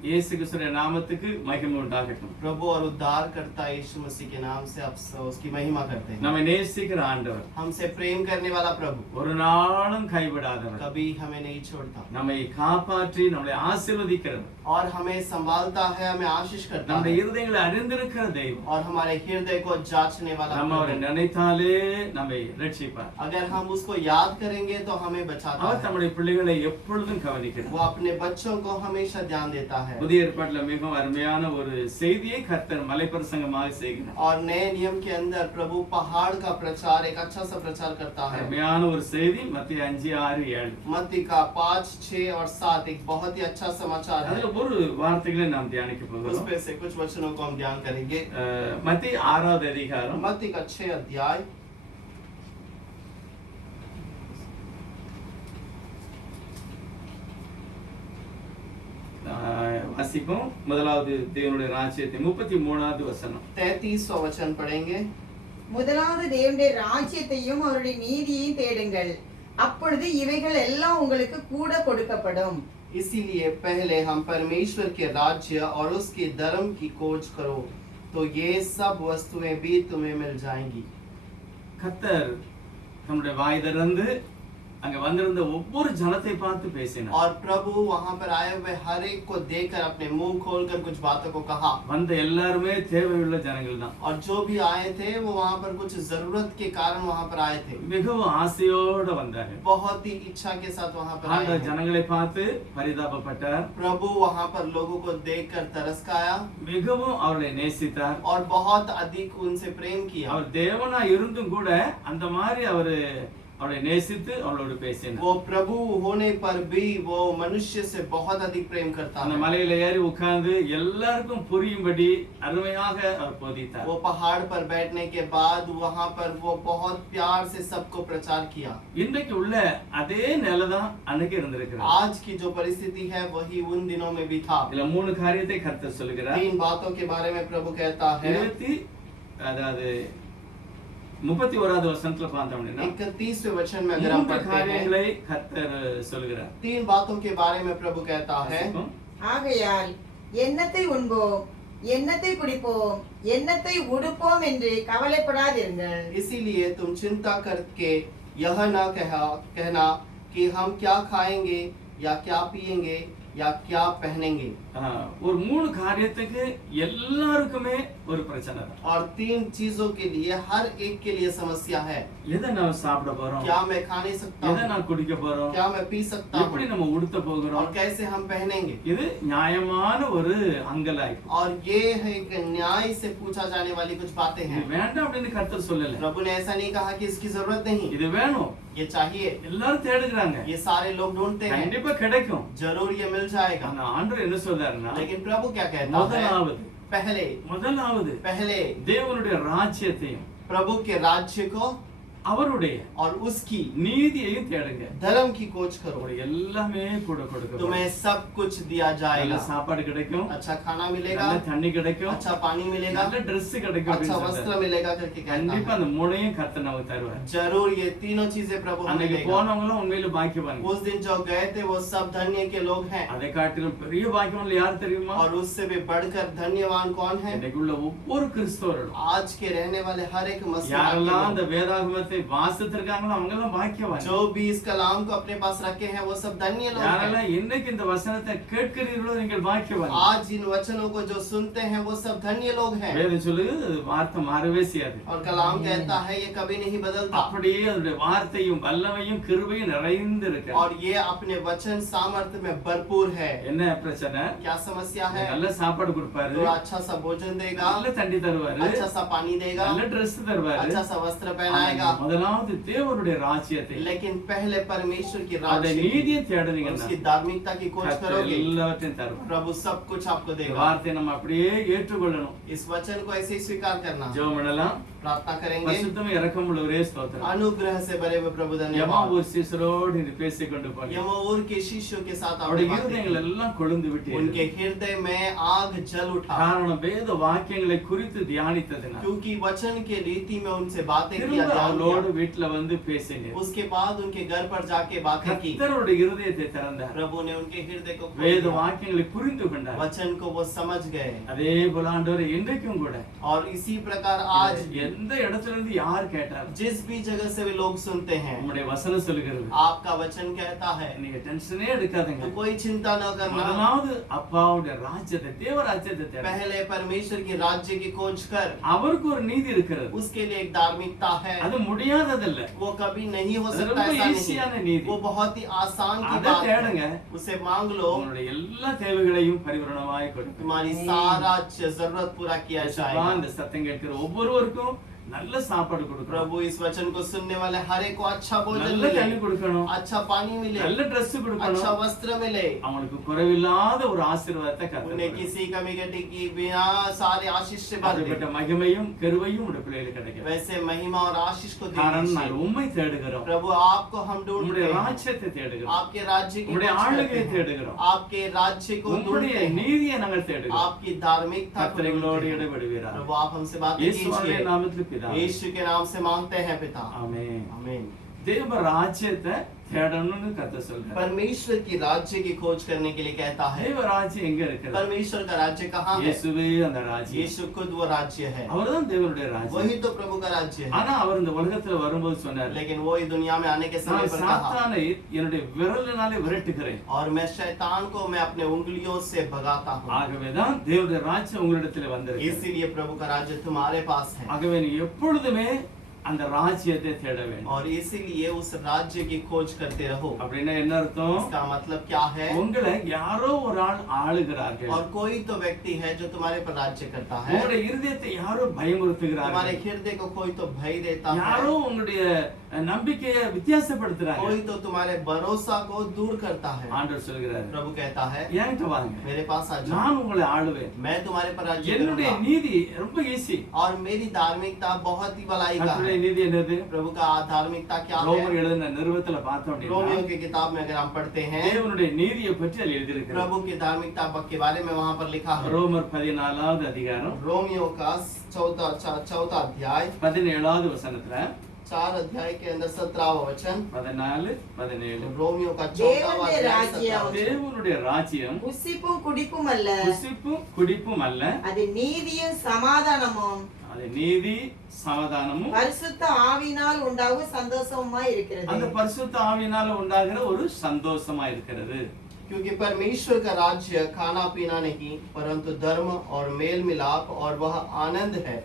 இயேசு கிறிஸ்துவின் நாமத்துக்கு மகிமை உண்டாகட்டும். प्रभु और उद्धार करता यीशु मसीह के नाम से आप उसकी महिमा करते हैं। நம்மை நேசிக்கிற ஆண்டவர் हमसे प्रेम करने वाला प्रभु ஒரு நாளும் கைவிடாதவர், कभी हमें नहीं छोड़ता நம்மை காப்பாற்றி நம்மை ஆசீர்வதிக்கிறவர், और हमें संभालता है, हमें आशीष करता நம்முடைய है இருதயங்களை அறிந்திருக்கிற தெய்வம். और हमारे हृदय को जांचने वाला நம்ம அவரை प्रभु। நினைத்தாலே நம்மை ரட்சிப்பார். अगर हम उसको याद करेंगे तो हमें बचाता அவர் है। நம்முடைய பிள்ளைகளை எப்பொழுதும் கவனிக்கிறார். वो अपने बच्चों को हमेशा ध्यान देता है புதிய ஏற்பாட்டில் மிகவும் அருமையான ஒரு செய்தியை கர்த்தர் மலைப்பிரசங்கமாக செய்கிறார். और नए नियम के अंदर प्रभु पहाड़ का प्रचार एक अच्छा सा प्रचार करता है। அருமையான ஒரு செய்தி மத்திய 5, 6, 7. मत्ती का 5, 6 और 7 एक बहुत ही अच्छा समाचार है। அதுல ஒரு வார்த்தைகளை நாம் தியானிக்க उस போகிறோம். पे से कुछ वचनों को हम ध्यान करेंगे। மத்திய 6வது அதிகாரம் मत्ती का 6 अध्याय வாசிப்போம். முதலாவது தேவனுடைய ராஜ்யத்தை 33வது வசனம். 33वां वचन पढ़ेंगे। முதலாவது தேவனுடைய ராஜ்யத்தையும் அவருடைய நீதியையும் தேடுங்கள், அப்பொழுது இவைகள் எல்லாம் உங்களுக்கு கூட கொடுக்கப்படும். इसीलिए पहले हम परमेश्वर के राज्य और उसके धर्म की खोज करो, तो ये सब वस्तुएं भी तुम्हें मिल जाएंगी। கர்த்தர் தம்முடைய வாய் திறந்து அங்க வந்திருந்த ஒவ்வொரு ஜனத்தை பார்த்து பேசினார். और प्रभु वहां पर आए हुए हर एक को देखकर अपने मुंह खोलकर कुछ बातों को कहा। வந்த எல்லாருமே தேவையுள்ள ஜனங்கள் தான். और जो भी आए थे वो वहां पर कुछ जरूरत के कारण वहां पर आए थे। மிகவும் ஆசையோட வந்தாங்க. बहुत ही इच्छा के साथ वहां पर आए ஆண்டவர் हैं। ஜனங்களை பார்த்து பரிதாபப்பட்டார். प्रभु वहां पर लोगों को देखकर तरस खाया மிகவும் அவர்களை நேசித்தார். और बहुत अधिक उनसे प्रेम किया। அவர் தேவனா இருந்தும் கூட அந்த மாதிரி அவரை நேசித்து அவளோடு பேசினார். वो प्रभु होने पर भी वो मनुष्य से बहुत अधिक प्रेम करता அந்த है। மலையில ஏறி உட்கார்ந்து எல்லாருக்கும் புரியும்படி அருமையாக அவர் போதித்தார். वो पहाड़ पर बैठने के बाद वहां पर वो बहुत प्यार से सबको प्रचार किया। இன்றைக்கு உள்ள அதே நிலைதான் அன்னைக்கு இருந்திருக்கிறது. आज की जो परिस्थिति है वही उन दिनों में भी था। இதுல 3 காரியத்தை கர்த்தர் சொல்கிறார். 3 बातों के बारे में प्रभु कहता है। 31வது வசனத்துல பார்த்தோம்னா 31वें वचन में अगर हम 3 पढ़ते हैं காரியங்களை கர்த்தர் சொல்கிறார். 3 बातों के बारे में प्रभु कहता है। ஆகையால் என்னத்தை உண்போம், என்னத்தை குடிப்போம், என்னத்தை உடுப்போம் என்று கவலைப்படாதிருங்கள். इसीलिए तुम चिंता करके यह न कहना कि हम क्या खाएंगे या क्या पिएंगे या क्या पहनेंगे। ஒரு 3 காரியத்துக்கு எல்லாருக்குமே ஒரு பிரச்சனை தான். और 3 चीजों के लिए हर एक के लिए समस्या है। எதை நாம சாப்பிட போறோம், क्या मैं खा नहीं सकता எதை हूँ, நான் குடிக்க போறோம், क्या मैं पी सकता எப்படி हूँ நம்ம உடுத்த और போகிறோம். कैसे हम पहनेंगे। இது நியாயமான ஒரு அங்கலாய்ப்பு. और ये है एक न्याय से पूछा जाने वाली कुछ बातें இது हैं। வேண்டாம் அப்படின்னு கர்த்தர் சொல்லல. प्रभु ने ऐसा नहीं कहा कि इसकी जरूरत नहीं, இது வேணும், ये चाहिए, எல்லாரும் தேடுறாங்க, ये सारे लोग ढूंढते हैं, கண்டிப்பா கிடைக்கும். जरूर ये मिल जाएगा। ஆனா ஆண்டவர் என்ன சொல்றாருன்னா, लेकिन प्रभु क्या कहता है, முதலாவது पहले தேவனுடைய ராஜ்யத்தையும் प्रभु के राज्य को அவருடைய और उसकी நீதியையும் தேடுங்க. धर्म की खोज करो, உங்களுக்கு எல்லாமே கூட கொடுக்கப்படும். तुम्हें सब कुछ दिया நல்ல जाएगा। சாப்பாடு கிடைக்கும், अच्छा खाना मिलेगा, நல்ல தண்ணி கிடைக்கும், अच्छा पानी मिलेगा, நல்ல Dress கிடைக்கும் अच्छा அப்படின்னு वस्त्र சொல்றாரு. मिलेगा करके கண்டிப்பா कहता है। அந்த மூணையும் கர்த்தர் நமக்கு தருவார். जरूर ये तीनों चीजें प्रभु हमें அன்னைக்கு देगा। போனவங்களும் உண்மையில பாக்கியவான். उस दिन जो गए थे वो सब धन्य के लोग हैं। அதை காட்டிலும் பெரிய பாக்கியவான் யார் தெரியுமா? और उससे भी बढ़कर धन्यवान कौन है? இன்னைக்கு உள்ள ஒவ்வொரு கிறிஸ்தவர்களும் आज के रहने वाले हर एक मसीहा யாரெல்லாம் அந்த के வேதாகமத்தை வாசித்திருக்காங்களோ அவங்க எல்லாம் பாக்கியவான். जो भी इस कलाम को अपने पास रखे हैं वो सब धन्य लोग हैं। யாரெல்லாம் இன்னைக்கு இந்த வசனத்தை கேட்கிறீர்களோ நீங்கள் பாக்கியவான். आज इन वचनों को जो सुनते हैं वो सब धन्य लोग हैं। வேதம் சொல்லுது அது வார்த்தை மாறவே செய்யாது. और कलाम कहता है ये कभी नहीं बदलता। அப்படியே அதனுடைய வார்த்தையும் வல்லமையும் கிருபையும் நிறைந்து இருக்கு. और ये अपने वचन सामर्थ्य में भरपूर है। என்ன பிரச்சனை? क्या समस्या है? நல்ல சாப்பாடு கொடுப்பாரு, तो अच्छा सा भोजन देगा, நல்ல தண்ணி தருவாரு, अच्छा सा पानी देगा, நல்ல Dress தருவாரு. अच्छा सा वस्त्र पहनाएगा। முதலாவது தேவனுடைய ராஜ்யத்தை, लेकिन पहले परमेश्वर की அவருடைய राज्य நீதியை और தேடுறீங்கன்னா उसकी धार्मिकता की खोज கர்த்தர் करोगे, எல்லாவற்றையும் தருவார். प्रभु सब कुछ आपको இந்த देगा। வார்த்தையை நம்ம அப்படியே ஏற்றுக்கொள்ளணும். इस वचन को ऐसे ही स्वीकार करना। ஜெபம் பண்ணலாம். प्रार्थना करेंगे। பரிசுத்தமும் இரக்கமுள்ளவரே ஸ்தோத்திரம். अनुग्रह से भरे हुए प्रभु धन्यवाद। யமாவூர் சீசரோடு நீ பேசிக் கொண்டு போனீர். यमोर के शिष्यों के साथ அவருடைய आपने बातें இருதயங்கள் की। எல்லாம் கொழுந்து விட்டீர்கள். उनके हृदय में आग जल उठा, காரணம் வேத வாக்கியங்களை குறித்து தியானித்ததினால். क्योंकि वचन के रीति में उनसे बातें किया, திரும்ப ध्यान அவளோடு किया। வீட்டுல வந்து பேசினீர். उसके बाद उनके घर पर जाके बातें की। கர்த்தருடைய இருதயத்தை திறந்தார். प्रभु ने उनके हृदय को खोल வேத दिया। வாக்கியங்களை புரிந்து கொண்டார். वचन को वो समझ गए। அதே போல ஆண்டவரே இன்றைக்கும் கூட और इसी प्रकार आज எந்த இடத்துல இருந்து யார் கேட்டார், जिस भी जगह से वे लोग सुनते हैं, உம்முடைய வசனம் சொல்கிறது, आपका वचन कहता है நீங்க டென்ஷனே எடுக்காதீங்க. तो कोई चिंता न करना। முதலாவது அப்பாவுடைய ராஜ்யத்தை, தேவ ராஜ்யத்தை தேடுங்க. पहले परमेश्वर की राज्य की खोज कर, அவருக்கு ஒரு நீதி இருக்கிறது. उसके लिए एक धार्मिकता है। அது முடியாததல்ல, वो कभी नहीं हो அது सकता, ரொம்ப ऐसा ஈஸியான नहीं। நீதி. वो बहुत ही आसान की அதை बात தேடுங்க. है। उसे मांग लो, உங்களுடைய எல்லா தேவைகளையும் பரிபூரணமாய் கொடுக்கும். तुम्हारी सारा जरूरत पूरा किया जाएगा। இந்த சத்தம் கேட்கிற ஒவ்வொருவருக்கும் நல்ல சாப்பாடு கொடுக்கணும், प्रभु इस वचन को सुनने वाले हर एक को अच्छा भोजन நல்ல मिले, தண்ணி கொடுக்கணும், अच्छा पानी मिले, நல்ல Dress अच्छा கொடுக்கணும். वस्त्र मिले, அவங்களுக்கு குறைவில்லாத ஒரு ஆசீர்வாதத்தை उन्हें கர்த்தர் किसी कमी घटी की बिना सारे आशीष से भर दे। அப்படிப்பட்ட மகிமையும் கிருபையும் உடைய பிள்ளைகளுக்கு கிடைக்கும். वैसे महिमा और आशीष को दे காரணம் दीजिए। நாங்கள் உம்மை தேடுகிறோம், प्रभु आपको हम ढूंढते உம்முடைய हैं, ராஜ்யத்தை தேடுகிறோம், आपके राज्य की உம்முடைய खोज करते ஆளுகையை हैं, தேடுகிறோம், आपके राज्य को உம்முடைய ढूंढते हैं, நீதியை நாங்கள் தேடுகிறோம். आपकी धार्मिकता को கர்த்தர் எங்களோடு ढूंढते हैं। இடைபடுவீராக. प्रभु आप हमसे बातें இயேசுவின் कीजिए। நாமத்தில் பிதாவே. यीशु के नाम से मांगते हैं पिता, ஆமென். आमीन। தேவ ராஜ்யத்தை தேடணும்னு கர்த்தர் சொல்றார். परमेश्वर की राज्य की खोज करने के लिए कहता है। தேவ ராஜ்யம் எங்க இருக்கிறது? परमेश्वर का राज्य कहाँ है? இயேசுவே அந்த ராஜ்யம். यीशु खुद वो राज्य है, அவர்தான் தேவனுடைய ராஜ்யம். वही तो प्रभु का राज्य है। ஆனா அவர் இந்த உலகத்துல வரும்போது சொன்னார், लेकिन वो इस दुनिया में आने के समय நான் पर कहा, சாத்தானை என்னுடைய விரலினாலே விரட்டுகிறேன். और मैं शैतान को मैं अपने उंगलियों से भगाता हूँ। ஆகவேதான் தேவனுடைய ராஜ்யம் உங்களிடத்துல வந்திருக்கு. इसीलिए प्रभु का राज्य तुम्हारे पास है, ஆகவே நீ எப்பொழுதுமே அந்த ராஜ்யத்தை தேட வேண்டும். और इसीलिए उस राज्य की खोज करते रहो। அப்படின்னா என்ன அர்த்தம்? इसका मतलब क्या है? உங்களை யாரோ ஒரு ஆள் ஆளுகிறார்கள். और कोई तो व्यक्ति है जो तुम्हारे पर राज्य करता है। உங்களுடைய இருதயத்தை யாரோ பயமுறுத்துகிறார்கள். तुम्हारे हृदय को कोई तो भय देता யாரோ है, உங்களுடைய நம்பிக்கையை வித்தியாசப்படுத்துறாங்க. कोई तो तुम्हारे भरोसा को दूर करता है। ஆண்டவர் சொல்கிறார், प्रभु कहता है, என்கிட்ட வாங்க, मेरे पास आ जाओ, நான் உங்களை ஆளுவேன். मैं तुम्हारे पर राज्य என்னுடைய करूंगा। நீதி ரொம்ப ஈஸி. और मेरी धार्मिकता बहुत ही भलाई का கர்த்தருடைய है। நீதி என்னது? प्रभु का धार्मिकता क्या ரோமர் है? எழுதின நிருபத்துல பார்த்தோம் रोमियो அப்படின்னா की किताब में अगर हम पढ़ते हैं, தேவனுடைய நீதியை பற்றி அதில் எழுதியிருக்கிறது. प्रभु की धार्मिकता के बारे में वहाँ पर लिखा है। ரோமர் 14வது அதிகாரம் रोमियो का चौथा अध्याय 17வது वசனத்துல 4 अध्याय के अंदर 17वां वचन। 14 17 रोमियो का 4वां தேவனுடைய अध्याय ராஜ்யம் 17वां वचन। தேவனுடைய ராஜ்யம் புசிப்பும் குடிப்பும் அல்ல, புசிப்பும் குடிப்பும் அல்ல, அது நீதியும் சமாதானமும் அது நீதி சமாதானமும் பரிசுத்த ஆவியினால் உண்டாகும் சந்தோஷமுமாய் அந்த இருக்கிறது. பரிசுத்த ஆவியினால உண்டாகிற ஒரு சந்தோஷமா இருக்கிறது. क्योंकि परमेश्वर का राज्य खाना पीना नहीं, परंतु धर्म और मेल मिलाप और वह आनंद है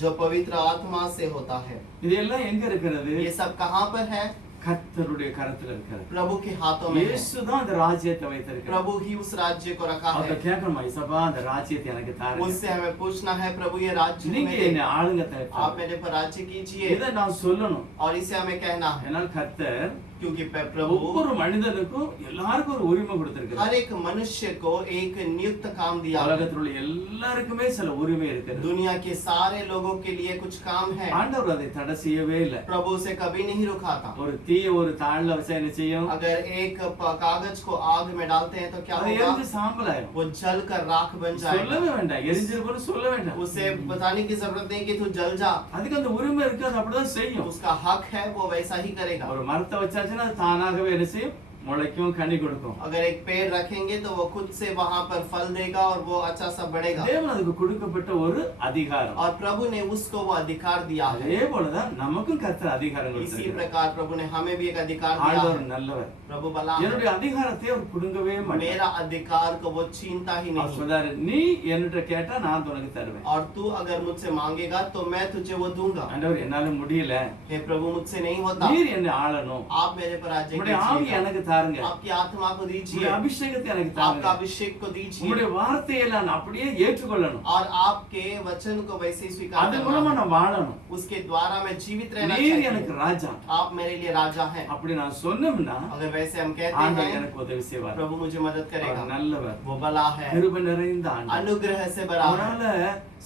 जो पवित्र आत्मा से होता है। இதெல்லாம் எங்க இருக்கிறது? ये सब कहाँ पर है? கர்த்தருடைய கரத்துல இருக்கிறது. प्रभु के हाथों में है। இயேசுதான் அந்த ராஜ்யத்தை வைத்திருக்கிறார். प्रभु ही उस राज्य को रखा அவர்ட்ட है। கேட்கணும், ஐசப்பா அந்த ராஜ்யத்தை எனக்கு தாருங்க. उससे हमें पूछना है, प्रभु ये राज्य நீங்க मेरे- என்னை ஆளுங்க आप தயவு. मेरे पर राज्य कीजिए, இதை நான் சொல்லணும். और इसे हमें कहना है। ஏனால் கர்த்தர் क्योंकि प्रभु ஒவ்வொரு மனிதனுக்கும் எல்லாருக்கும் ஒரு உரிமை கொடுத்திருக்கிறார். हर एक मनुष्य को एक नियुक्त काम दिया है। உலகத்தில் உள்ள எல்லாருக்குமே சில உரிமை இருக்கிறது. दुनिया के सारे लोगों के लिए कुछ काम है। ஆண்டவர் அதை தடை செய்யவே இல்லை. प्रभु उसे कभी नहीं रुका था। ஒரு தீய ஒரு தாழ்ல வச்சா என்ன செய்யும்? अगर एक कागज को आग में डालते हैं तो क्या அது होगा? எரிஞ்சு சாம்பலாயிரும். वो जल कर राख बन जाएगा। சொல்லவே வேண்டாம், எரிஞ்சிருக்குன்னு சொல்ல வேண்டாம். उसे बताने की जरूरत नहीं कि तू जल जा। அதுக்கு அந்த உரிமை இருக்கு, அது அப்படிதான் செய்யும். उसका हक है, वो वैसा ही करेगा। ஒரு மரத்தை வச்சாச்சுன்னா அது தானாகவே என்ன செய்யும்? முளைக்கும், கனி கொடுக்கும். अगर एक पेड़ रखेंगे तो वो खुद से वहां पर फल देगा और वो अच्छा सा बढ़ेगा। தேவன் அதுக்கு கொடுக்கப்பட்ட ஒரு அதிகாரம். और प्रभु ने उसको वो अधिकार दिया है। அதே போலதான் நமக்கும் கர்த்தர் அதிகாரம் इसी கொடுத்திருக்கிறார். प्रकार प्रभु ने हमें भी एक अधिकार दिया ஆண்டவர் है। நல்லவர். प्रभु भला है। என்னுடைய அதிகாரத்தை அவர் கொடுங்கவே மாட்டார். मेरा अधिकार को वो छीनता ही அவர் नहीं। சொல்றாரு, நீ என்கிட்ட கேட்டா நான் உனக்கு தருவேன். और तू अगर मुझसे मांगेगा तो मैं तुझे वो दूंगा। ஆண்டவர் என்னால முடியல, हे प्रभु मुझसे नहीं होता, நீர் என்னை ஆளணும், आप मेरे पर राज्य உம்முடைய ஆவி कीजिएगा। எனக்கு தாருங்க, आपकी आत्मा को दीजिए, உம்முடைய அபிஷேகத்தை எனக்கு आपका தாருங்க, अभिषेक को दीजिए, உம்முடைய வார்த்தையை நான் அப்படியே ஏற்றுக்கொள்ளணும், और आपके वचन को वैसे ही स्वीकार அது करना மூலமா है। நான் வாழணும். उसके द्वारा मैं जीवित रहना நீர் எனக்கு चाहिए। ராஜா. आप मेरे लिए राजा हैं। அப்படி நான் சொன்னோம்னா अगर वैसे हम कहते ஆண்டவர் हैं, எனக்கு உதவி செய்வார். प्रभु मुझे मदद करेगा। அவர் நல்லவர், वो भला है, கிருபை நிறைந்த ஆண்டவர். अनुग्रह से भरा है, அவரால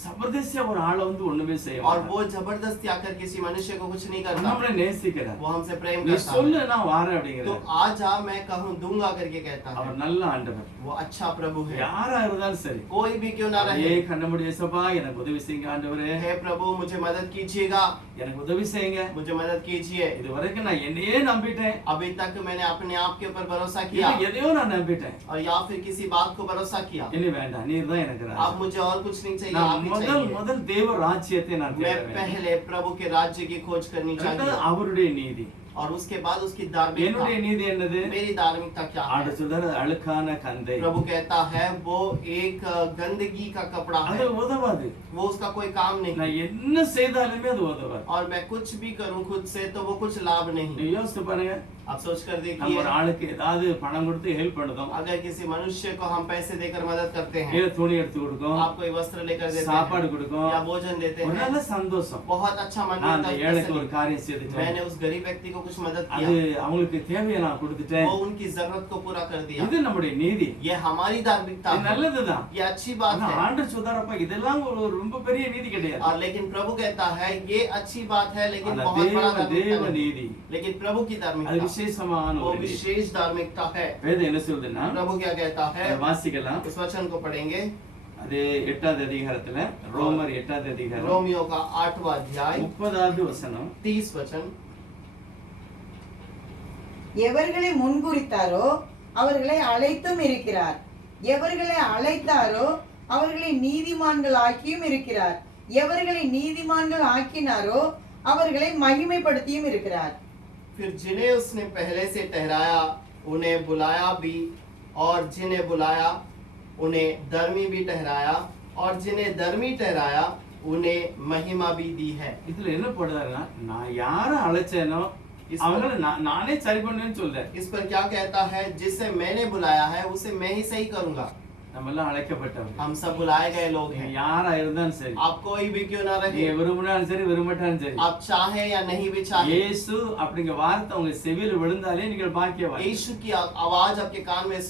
ஜபர்தஸ்தியா ஒரு ஆளை வந்து ஒண்ணுமே செய்ய और மாட்டார். वो जबरदस्ती आकर किसी मनुष्य को कुछ नहीं करता। நம்மளை நேசிக்கிறார். वो हमसे प्रेम நீ करता சொல்லு है। நான் வாரேன் तो அப்படிங்கிறார். आ जा, मैं कहूँ दूंगा करके कहता है। அவர் நல்ல ஆண்டவர். वो अच्छा प्रभु है, யாரா இருந்தாலும் சரி, कोई भी क्यों ना ஏ रहे। கண்ணமுடி இயேசப்பா எனக்கு உதவி செய்யுங்க ஆண்டவரே, हे प्रभु मुझे मदद कीजिएगा, எனக்கு உதவி செய்யுங்க. मुझे मदद कीजिए। இது வரைக்கும் நான் என்னையே நம்பிட்டேன், अभी तक मैंने अपने आप के ऊपर भरोसा இல்ல किया, எதையோ நான் நம்பிட்டேன். और या फिर किसी बात को भरोसा किया। இனி வேண்டாம், நீர் தான் எனக்கு ராஜா. अब मुझे और कुछ नहीं चाहिए, நான் आप ही முதல் चाहिए। முதல் தேவ ராஜ்யத்தை நான் मैं தேட வேண்டும். पहले प्रभु के राज्य की खोज करनी அடுத்தது चाहिए, அவருடைய நீதி. और उसके बाद उसकी என்னுடைய धार्मिकता। நீதி என்னது? मेरी धार्मिकता क्या है? ஆண்டவர் சொல்றாரு, அழுக்கான கந்தை. प्रभु कहता है वो एक गंदगी का कपड़ा அது है, உதவாது. वो उसका कोई काम नहीं। நான் என்ன செய்தாலுமே அது உதவாது. और मैं कुछ भी करूं खुद से तो वो कुछ लाभ நீ नहीं। யோசித்து பாருங்க, आप सोच कर நம்ம देखिए, ஒரு ஆளுக்கு ஏதாவது பணம் கொடுத்து ஹெல்ப் பண்ணுதோம், अगर किसी मनुष्य को हम पैसे देकर मदद करते हैं, இல்ல துணி எடுத்து கொடுக்கும், आप कोई वस्त्र लेकर देते சாப்பாடு हैं கொடுக்கும், या भोजन देते ஒரு हैं, நல்ல சந்தோஷம். बहुत अच्छा मन நான் करता அந்த है ஏழைக்கு उससे ஒரு காரியம் செய்துட்டேன், मैंने उस गरीब व्यक्ति को कुछ मदद அது किया, அவங்களுக்கு தேவையை நான் கொடுத்துட்டேன். वो उनकी जरूरत को पूरा कर दिया। இது நம்முடைய நீதி, ये हमारी धार्मिकता இது है, நல்லதுதான். ये अच्छी बात ஆனா है। ஆண்டவர் சொல்றாரப்பா, இதெல்லாம் ஒரு ஒரு ரொம்ப பெரிய நீதி கிடையாது. और लेकिन प्रभु कहता है ये अच्छी बात है, लेकिन ஆனா बहुत बड़ा தேவ धार्मिकता नहीं। நீதி लेकिन प्रभु की அது धार्मिकता விசேஷமான वो ஒரு நீதி. विशेष धार्मिकता है। வேதம் என்ன சொல்லுதுன்னா, प्रभु क्या कहता है, அதை வாசிக்கலாம். इस वचन को पढ़ेंगे, அது 8வது அதிகாரத்துல, ரோமர் 8வது அதிகாரம் रोमियो का 8वां अध्याय 30வது வசனம். 30 वचन। எவர்களை முன்குறித்தாரோ அவர்களை அழைத்தும் இருக்கிறார், எவர்களை அழைத்தாரோ அவர்களை நீதிமான்கள் ஆக்கியும் இருக்கிறார், எவர்களை நீதிமான்கள் ஆக்கினாரோ அவர்களை மகிமைப்படுத்தியும் இருக்கிறார். फिर जिन्हें उसने पहले से ठहराया उन्हें बुलाया भी, और जिन्हें बुलाया उन्हें धर्मी भी ठहराया, और जिन्हें धर्मी ठहराया उन्हें महिमा भी दी है. இதுல என்ன போடுறாருன்னா, நான் யாரை அழைச்சேனோ அவங்கள நானே சரி பண்ணுவேன்னு சொல்றேன். इस पर क्या कहता है? जिसे मैंने बुलाया है उसे मैं ही सही करूंगा. நம்ம எல்லாம் அழைக்கப்பட்டவங்க. हम सब बुलाए गए लोग हैं. யாரா இருந்தாலும் சரி, आप कोई भी क्यों ना रहे, நீங்க விரும்பினாலும் சரி விரும்பட்டாலும் சரி, आप चाहे या नहीं भी चाहे, இயேசு அப்படிங்கிற வார்த்தை உங்க செவியில் விழுந்தாலே நீங்கள் பாக்கியவான். यीशु की आवाज आपके कान में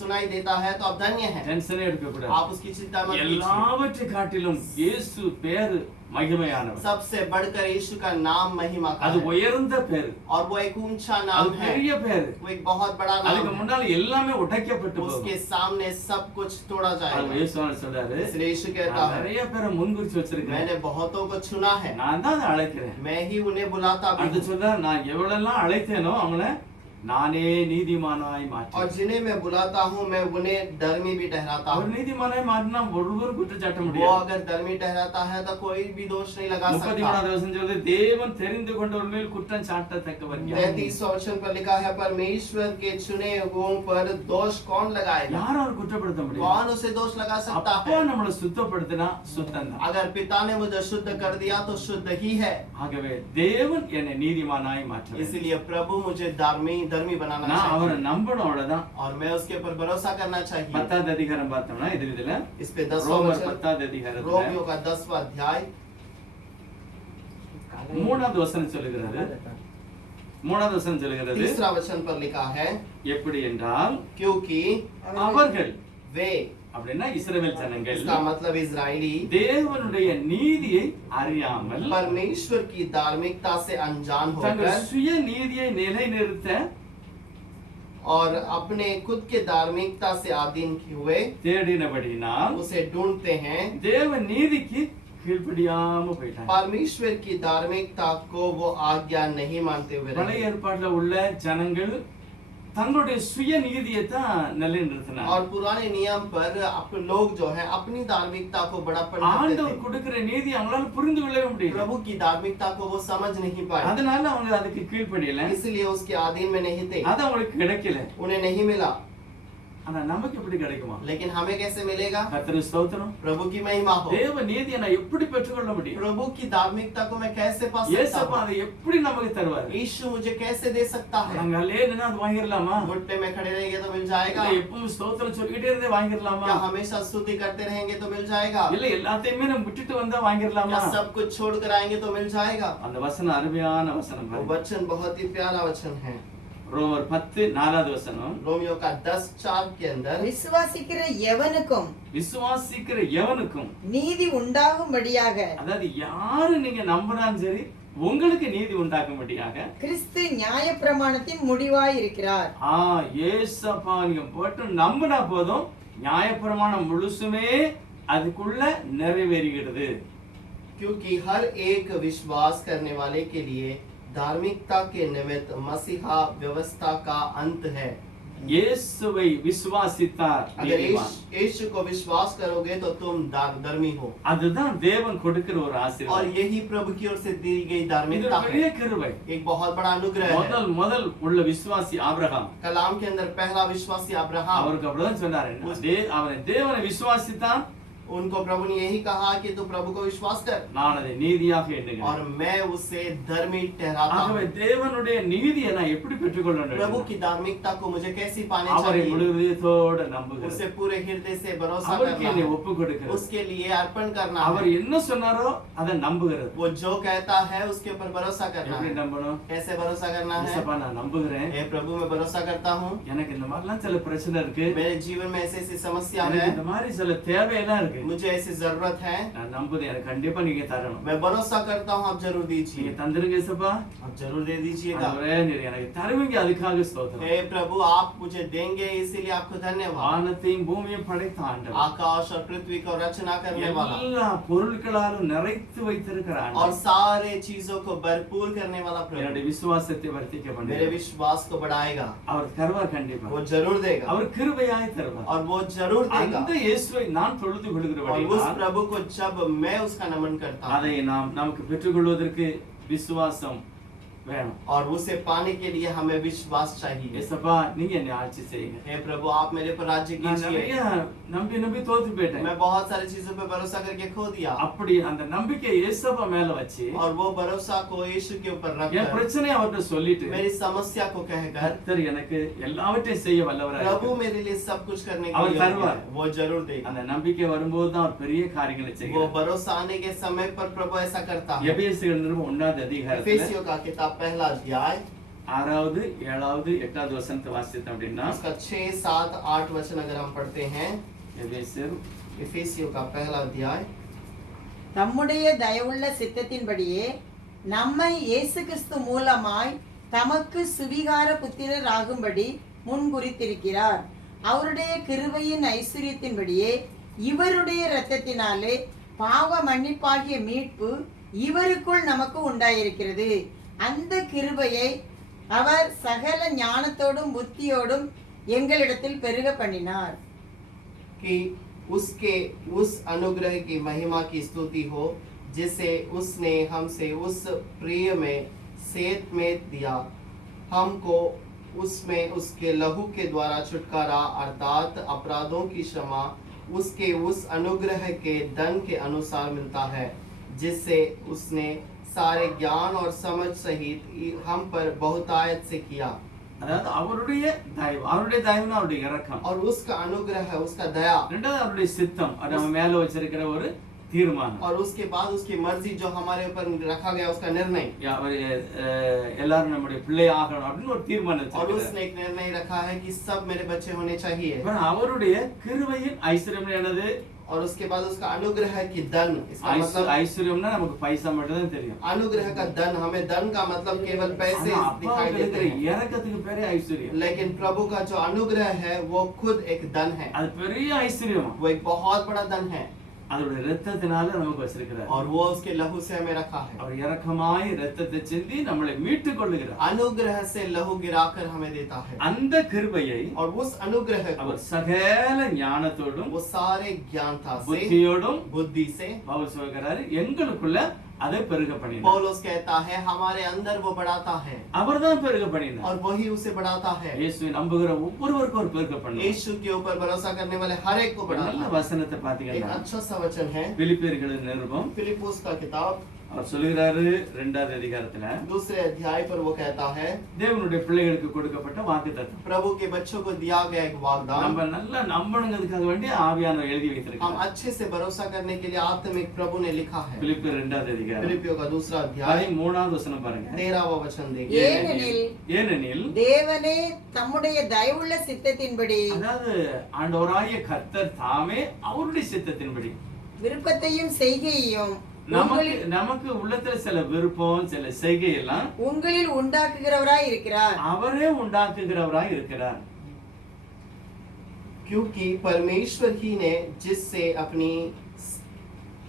सुनाई देता है तो आप धन्य हैं. டென்ஷனே எடுக்க கூடாது. आप उसकी चिंता मत कीजिए. எல்லாவற்றை காட்டிலும் இயேசு பேரு மகிமையானவர். सबसे बढ़कर यीशु का नाम महिमा का அது है, உயர்ந்த பேரு, और वो एक ऊंचा அது नाम है, பெரிய பேரு. वो एक बहुत बड़ा அதுக்கு नाम है. முன்னால எல்லாமே உடைக்கப்பட்டு போகும். उसके सामने सब कुछ तोड़ा அது जाएगा. இயேசுவான சொல்றாரு, इसलिए यीशु कहता நான் है, நிறைய பேரை முன்குறிச்சு வச்சிருக்கேன், मैंने बहुतों को चुना है, நான் தான் அதை அழைக்கிறேன். मैं ही उन्हें बुलाता भी அது हूँ. சொல்றாரு, நான் எவ்வளெல்லாம் அழைத்தேனோ அவங்கள நானே நீதிமானாய் और மாற்றேன். जिन्हें मैं बुलाता हूँ मैं उन्हें धर्मी भी ठहराता ஒரு हूँ. நீதிமானாய் மாற்றினா ஒருவரும் குற்றச்சாட்ட वो முடியாது. अगर धर्मी ठहराता है तो कोई भी दोष नहीं लगा 33வது सकता. வசனம் சொல்லுது, தேவன் தெரிந்து கொண்டவர் மேல் குற்றம் சாட்டத்தக்கவர் யார்? 33 वचन पर लिखा है, परमेश्वर के चुने हुओं पर दोष कौन लगाएगा? யாரும் அவர் குற்றப்படுத்த முடியாது. कौन उसे दोष लगा सकता அப்பா है? நம்மளை சுத்தப்படுத்தினா சுத்தம் தான். अगर पिता ने मुझे शुद्ध कर दिया तो शुद्ध ही है. ஆகவே தேவன் என்னை நீதிமானாய் மாற்ற வேண்டும். इसलिए प्रभु मुझे धर्मी बनाना நான் அவரை चाहिए, நம்பணும், அவ்வளவுதான். और मैं उसके ऊपर भरोसा करना चाहिए. 10வது அதிகாரம் பார்த்தோம்னா இதுல इस पे 10वां ரோமர் वचन, 10வது அதிகாரத்துல रोमियो का 10वां अध्याय 3வது வசனம் சொல்லுகிறது. 3வது வசனம் சொல்லுகிறது, 3रा वचन पर लिखा है, எப்படி என்றால் क्योंकि அவர்கள் वे, அப்படின்னா இஸ்ரவேல் ஜனங்கள் इसका मतलब इजरायली, தேவனுடைய நீதியை அறியாமல் परमेश्वर की धार्मिकता से अनजान தங்கள் होकर சுய நீதியை நிலைநிறுத்த और अपने खुद के धार्मिकता से आधीन हुए தேடினபடினால் उसे ढूंढते हैं. தேவ நீதிக்கு கீழ்ப்படியாம போயிட்டாங்க. परमेश्वर की धार्मिकता को वो आज्ञा नहीं मानते हुए பழைய रहे. ஏற்பாட்டுல உள்ள ஜனங்கள் தங்களுடைய சுய நீதியை தான் நிலைநிறுத்தினாங்க. और पुराने नियम पर लोग जो है अपनी धार्मिकता को बड़ापन करते ஆண்டவர் थे. கொடுக்கிற நீதி அவங்களால புரிந்து கொள்ளவே முடியல. प्रभु की धार्मिकता को वो समझ नहीं पाए, அதனால அவங்க அதுக்கு கீழ்ப்படியல, इसलिए उसके अधीन में नहीं थे, அது அவங்களுக்கு கிடைக்கல. उन्हें नहीं मिला. ஆனா நமக்கு எப்படி கிடைக்குமா? लेकिन हमें कैसे मिलेगा? கர்த்தருக்கு ஸ்தோத்திரம். प्रभु की महिमा हो. தேவ நீதியை நான் எப்படி பெற்றுக்கொள்ள முடியும்? प्रभु की धार्मिकता को मैं कैसे पा सकता இயேசப்பா हूँ? அதை எப்படி நமக்கு தருவார்? यीशु मुझे कैसे दे सकता है? நாங்க அல்லேலூயா அது வாங்கிரலாமா? घुटने में खड़े रहेंगे तो मिल जाएगा? இல்ல எப்பவும் ஸ்தோத்திரம் சொல்லிட்டே இருந்தே வாங்கிரலாமா? क्या हमेशा स्तुति करते रहेंगे तो मिल जाएगा? இல்ல எல்லாத்தையுமே நம்ம விட்டுட்டு வந்தா வாங்கிரலாமா? क्या सब कुछ छोड़ कर आएंगे तो मिल जाएगा? அந்த வசனம் அருமையான வசனம் वो பாருங்க. वचन बहुत ही प्यारा वचन है. ரோமர் 10:4வது வசனம், रोमियो का 10:4 के अंदर, விசுவாசிக்கிற எவனுக்கும் விசுவாசிக்கிற எவனுக்கும், நீதி உண்டாகும்படியாக அதாவது யாரு நீங்க நம்பினாலும் சரி உங்களுக்கு நீதி உண்டாக்கும்படியாக கிறிஸ்து நியாயப்பிரமாணத்தின் முடிவாய் இருக்கிறார். ஏசப்பா நீங்க போட்டு நம்பினா போதும், நியாயப்பிரமாணம் முழுசுமே அதுக்குள்ள நிறைவேறுகிறது. क्योंकि हर एक विश्वास करने वाले के लिए धार्मिकता के निमित्त मसीहा व्यवस्था का अंत है. இயேசுவை விசுவாசித்தார் अगर நீதிமான். यीशु को विश्वास करोगे तो तुम धर्मी हो. அதுதான் தேவன் கொடுக்கிற ஒரு और ஆசீர்வாதம். यही प्रभु की ओर से दी गई இது धार्मिकता ஒரு பெரிய है. கிருபை. एक बहुत बड़ा अनुग्रह है. முதல் உள்ள விசுவாசி ஆபிரகாம், कलाम के अंदर पहला विश्वासी अब्राहम, அவருக்கு அப்படிதான் சொன்னாரு, அவனை தேவனை விசுவாசித்தான், उनको प्रभु ने यही कहा कि तू प्रभु को विश्वास कर நான் அதை நீதியாக எண்ணுகிறேன். और मैं उसे धर्मी ठहराता ஆகவே हूँ. தேவனுடைய நீதியை நான் எப்படி பெற்றுக்கொள்ள प्रभु வேண்டும்? की धार्मिकता को मुझे कैसी पाने அவரை முழு चाहिए? இதயத்தோட நம்புகிறேன், उसे पूरे हृदय से भरोसा அவருக்கு करना என்னை है, ஒப்பு கொடுக்கிறேன், उसके लिए अर्पण करना அவர் है. என்ன சொன்னாரோ அதை நம்புகிறது. वो जो कहता है उसके ऊपर भरोसा करना எப்படி है. நம்பணும்? कैसे भरोसा करना है? இயேசப்பா நான் நம்புகிறேன், हे प्रभु मैं भरोसा करता हूँ, எனக்கு இந்த மாதிரிலாம் சில பிரச்சனை இருக்கு, मेरे जीवन में ऐसी ऐसी समस्या எனக்கு है, இந்த மாதிரி சில தேவையெல்லாம் இருக்கு, मुझे ऐसी जरूरत है, நான் நம்புறேன் எனக்கு கண்டிப்பா நீங்க தரணும். मैं भरोसा करता हूँ आप जरूर நீங்க दीजिए, தந்துருங்க ஏசப்பா. आप जरूर दे दीजिएगा। ஆண்டவரே நீர் எனக்கு தருவீங்க, அதுக்காக ஸ்தோத்திரம். हे प्रभु आप मुझे देंगे इसीलिए आपको धन्यवाद। வானத்தையும் பூமியையும் படைத்த ஆண்டவர், आकाश और पृथ्वी को रचना करने वाला எல்லா பொருட்களாலும் நிறைத்து வைத்திருக்கிற और ஆண்டவர், सारे चीजों को भरपूर करने वाला प्रभु என்னுடைய விசுவாசத்தை வர்த்திக்க मेरे பண்ணுவார். विश्वास को बढ़ाएगा, அவர் தருவார் கண்டிப்பா. वो जरूर देगा அவர் கிருபையாய் தருவார். और वो जरूर देगा। அந்த இயேசுவை நான் தொழுது और उस கொள்கிறபடியால் प्रभु को जब मैं उसका नमन करता हूँ அதை நாம் நமக்கு பெற்றுக்கொள்வதற்கு விசுவாசம் வேணும். और उसे पाने के लिए हमें विश्वास चाहिए। ஏசப்பா நீங்க என்னை ஆட்சி செய்யுங்க. हे प्रभु आप मेरे पर राज्य நான் कीजिए। நிறைய நம்பி நம்பி தோத்து போயிட்டேன். मैं बहुत सारी चीजों पे भरोसा करके खो दिया அப்படி அந்த நம்பிக்கை ஏசப்பா மேல வச்சு और वो भरोसा को यीशु के ऊपर என் रखकर பிரச்சனையை அவர்கிட்ட சொல்லிட்டு मेरी समस्या को कहकर கர்த்தர் எனக்கு எல்லாவற்றையும் செய்ய வல்லவராய் प्रभु இருக்கிறார். मेरे लिए सब कुछ करने और के लिए करवा। वो जरूर देगा। அந்த நம்பிக்கை வரும்போது தான் அவர் பெரிய காரியங்களை वो செய்கிறார். भरोसा आने के समय पर प्रभु ऐसा करता है। எபேசியர் நிருபம் 1 அதிகாரத்துல एफेसियों का किताब पहला अध्याय 6வது 7வது 8வது வசனத்தை வாசித்தோம் அப்படின்னா, उसका 6, 7, 8 वचन अगर हम पढ़ते हैं, எபேசியர் एफेसियों का पहला अध्याय தம்முடைய தயவுள்ள சித்தத்தின்படியே நம்மை இயேசு கிறிஸ்து மூலமாய் தமக்கு சுவிகார புத்திரர் ஆகும்படி முன்குறித்திருக்கிறார். அவருடைய கிருபையின் ஐஸ்வர்யத்தின்படியே இவருடைய இரத்தத்தினாலே பாவ மன்னிப்பாகிய மீட்பு இவருக்குள் நமக்கு உண்டாயிருக்கிறது. அந்த கிருபையை அவர் சகல ஞானத்தோடும் புத்தியோடும் எங்களிடத்தில் பெருக பண்ணினார். कि उसके उस अनुग्रह की महिमा की स्तुति हो जिसे उसने हमसे उस प्रिय में सेत में दिया, हमको उसमें उसके लहू के द्वारा छुटकारा अर्थात अपराधों की क्षमा उसके उस अनुग्रह के धन के अनुसार मिलता है, जिससे उसने सारे ज्ञान और समझ सहित हम पर बहुतायत से किया। அதாவது அவருடைய தயவு, அவருடைய தயவுனா அவருடைய இரக்கம், और उसका अनुग्रह है, उसका दया, ரெண்டாவது அவருடைய சித்தம், அது நம்ம மேல வச்சிருக்கிற ஒரு தீர்மானம். और उसके बाद उसकी मर्जी जो हमारे ऊपर रखा गया उसका निर्णय, அவர் எல்லாரும் நம்முடைய பிள்ளை ஆகணும் அப்படின்னு ஒரு தீர்மானம் और வச்சிருக்கிறார். उसने एक निर्णय रखा है कि सब मेरे बच्चे होने चाहिए। அப்புறம் அவருடைய கிருபையின் ஐஸ்வர்யம் என்னது? और उसके बाद उसका अनुग्रह की धन, इसका मतलब ஐஸ்வர்யம்னா நமக்கு பைசா மட்டும் தான் தெரியும். अनुग्रह का धन, हमें धन का मतलब केवल पैसे ஆனா दिखाई அப்பாவுக்கு देते இருக்கிற हैं, இரக்கத்துக்கு பேரே ஐஸ்வர்யம். लेकिन प्रभु का जो अनुग्रह है वो खुद एक धन है, அது பெரிய ஐஸ்வர்யம். वो एक बहुत बड़ा धन है அதோட இரத்தத்தினால நமக்கு வச்சிருக்கிறார். और वो उसके लहू से हमें रखा है। அவர் இரக்கமாய் இரத்தத்தை சிந்தி நம்மளை மீட்டுக் கொள்ளுகிறார். अनुग्रह से लहू गिराकर हमें देता है, அந்த கிருபையை और उस अनुग्रह को அவர் சகல ஞானத்தோடும் वो सारे ज्ञानता से, புத்தியோடும் बुद्धि से, பவுல் சொல்கிறாரு எங்களுக்குள்ள அதை பெருக பண்ணினார். पौलुस कहता है हमारे अंदर वो बढ़ाता है அவர்தான் பெருக பண்ணினார். और वही उसे बढ़ाता है। இயேசுவை நம்புகிற ஒவ்வொருவருக்கும் அவர் பெருக பண்ணார். यीशु के ऊपर भरोसा करने वाले हर एक को ஒரு बढ़ाता நல்ல है। வசனத்தை एक பாத்தீங்கன்னா अच्छा सा वचन है பிலிப்பியர்களின் நிருபம் फिलिप्पुस का किताब அவர் சொல்லுகிறாரு 2வது அதிகாரத்துல, दूसरे अध्याय पर वो कहता है தேவனுடைய பிள்ளைகளுக்கு கொடுக்கப்பட்ட வாக்குத்தத்தம் प्रभु के बच्चों को दिया गया एक वाग्दान, நம்ம நல்லா நம்பணுங்கிறதுக்காக வேண்டி ஆவியானவர் எழுதி हम வைத்திருக்கார். अच्छे से भरोसा करने के लिए आत्मिक प्रभु ने लिखा है। பிலிப்பியர் 2வது அதிகாரம் फिलिपियों का दूसरा अध्याय 13வது வசனம் பாருங்க. 13वां वचन देखिए। ஏனெனில் தேவனே தம்முடைய தயவுள்ள சித்தத்தின்படி அதாவது ஆண்டவராகிய கர்த்தர் தாமே அவருடைய சித்தத்தின்படி விருப்பத்தையும் செய்கையையும் நமக்கு நமக்கு உள்ளத்துல சில விருப்பம் சில செய்கை எல்லாம் உங்களில் உண்டாக்குகிறவராய் இருக்கிறார். அவரே உண்டாக்குகிறவராய் இருக்கிறார். क्योंकि परमेश्वर ही ने जिससे अपनी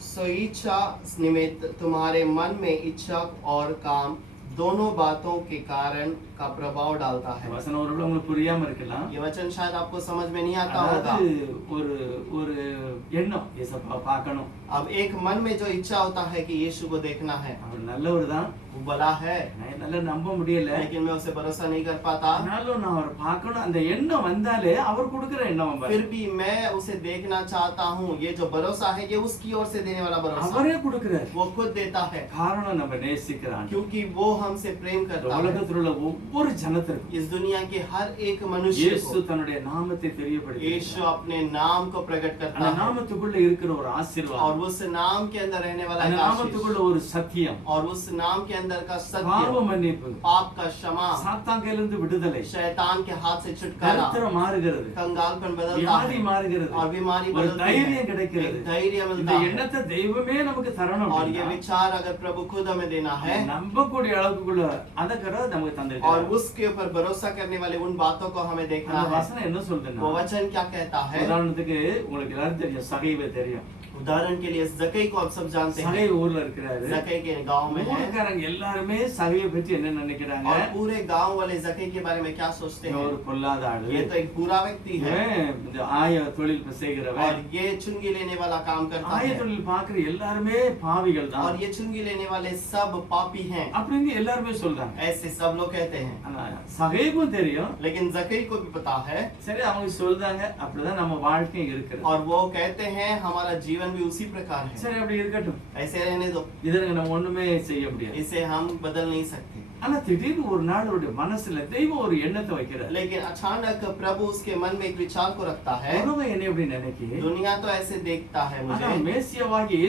स्वेच्छा निमित्त तुम्हारे मन में इच्छा और काम दोनों बातों के कारण का प्रभाव डालता है। வசனம் ஒருவேளை உங்களுக்கு புரியாம இருக்கலாம். ये वचन शायद आपको समझ में नहीं आता होगा। அதாவது ஒரு ஒரு எண்ணம் ஏசப்பா பார்க்கணும். अब एक मन में जो इच्छा होता है कि यीशु को देखना है, அவர் நல்லவர் தான், वो भला है, நான் என்னால நம்ப முடியல, लेकिन मैं उसे भरोसा नहीं कर पाता। ஆனாலும் நான் அவர் பார்க்கணும் அந்த எண்ணம் வந்தாலே அவர் கொடுக்கிற எண்ணம் फिर भी मैं उसे देखना चाहता हूँ। ये जो भरोसा है ये उसकी ओर से देने वाला भरोसा, அவரே கொடுக்கிறார். वो खुद देता है காரணம் நம்ம நேசிக்கிறான். क्योंकि वो हमसे प्रेम करता है। உலகத்தில் உள்ள ஒவ்வொரு ஜனத்திற்கும் इस दुनिया के हर एक मनुष्य இயேசு को தன்னுடைய நாமத்தை यीशु தெரியப்படுத்துகிறார். अपने नाम को प्रकट करता அந்த है। நாம நாமத்துக்குள்ள இருக்கிற ஒரு और ஆசீர்வாதம், उस नाम के अंदर रहने वाला அந்த एक आशीष, நாமத்துக்குள்ள ஒரு சத்தியம், और उस नाम के अंदर का பாவ सत्य, மன்னிப்பு, पाप का क्षमा, சாத்தான் கையிலிருந்து விடுதலை, शैतान के हाथ से छुटकारा, தரித்திரம் மாறுகிறது, कंगालपन बदलता வியாதி है மாறுகிறது, और बीमारी ஒரு बदलती தைரியம் है, கிடைக்கிறது. एक धैर्य இந்த मिलता है। எண்ணத்தை தெய்வமே நமக்கு தரணும் और ये அப்படின்னா, विचार अगर प्रभु खुद हमें देना है நம்பக்கூடிய அளவுக்குள்ள அந்த கரை நமக்கு और தந்திருக்காரு. उसके ऊपर भरोसा करने वाले उन बातों को हमें देखना அந்த है। வசனம் என்ன वो சொல்றதுன்னா, वचन क्या कहता है? உதாரணத்துக்கு உங்களுக்கு எல்லாரும் தெரியும், சகைவை தெரியும். उदाहरण के लिए जकै को आप सब जानते சகை हैं। ஊர்ல இருக்கிறாரு. जकै के गांव में है ஊர்க்காரங்க எல்லாருமே சகையை பற்றி என்ன நினைக்கிறாங்க? और पूरे गांव वाले जकै के बारे में क्या सोचते இவன் हैं? ஒரு பொல்லாத ஆளு, ये तो एक बुरा व्यक्ति है இவன் இந்த ஆய தொழில் செய்கிறவன். और ये चुंगी लेने वाला काम करता ஆய है தொழில் பாக்குற எல்லாருமே பாவிகள் और தான் ये चुंगी लेने वाले सब पापी हैं, அப்படின்னு எல்லாருமே சொல்றாங்க. ऐसे सब लोग कहते हैं। ஆனா சகைக்கும் தெரியும், लेकिन जकै को भी पता है சரி அவங்க சொல்றாங்க, அப்படிதான் நம்ம வாழ்க்கையும் இருக்கிறது. और वो कहते हैं हमारा जीवन भी उसी प्रकार है। சரி அப்படி இருக்கட்டும், ऐसे रहने दो, இதற்கு நம்ம ஒண்ணுமே செய்ய முடியாது. इसे हम बदल नहीं सकते। ஆனா திடீர்னு ஒரு நாள் அவருடைய மனசுல தெய்வம் ஒரு எண்ணத்தை வைக்கிறார். लेकिन अचानक प्रभु उसके मन में एक विचार को रखता है। உலகம் என்ன எப்படி நினைக்கி, दुनिया तो ऐसे देखता है ஆனா मुझे, மேசியாவாகிய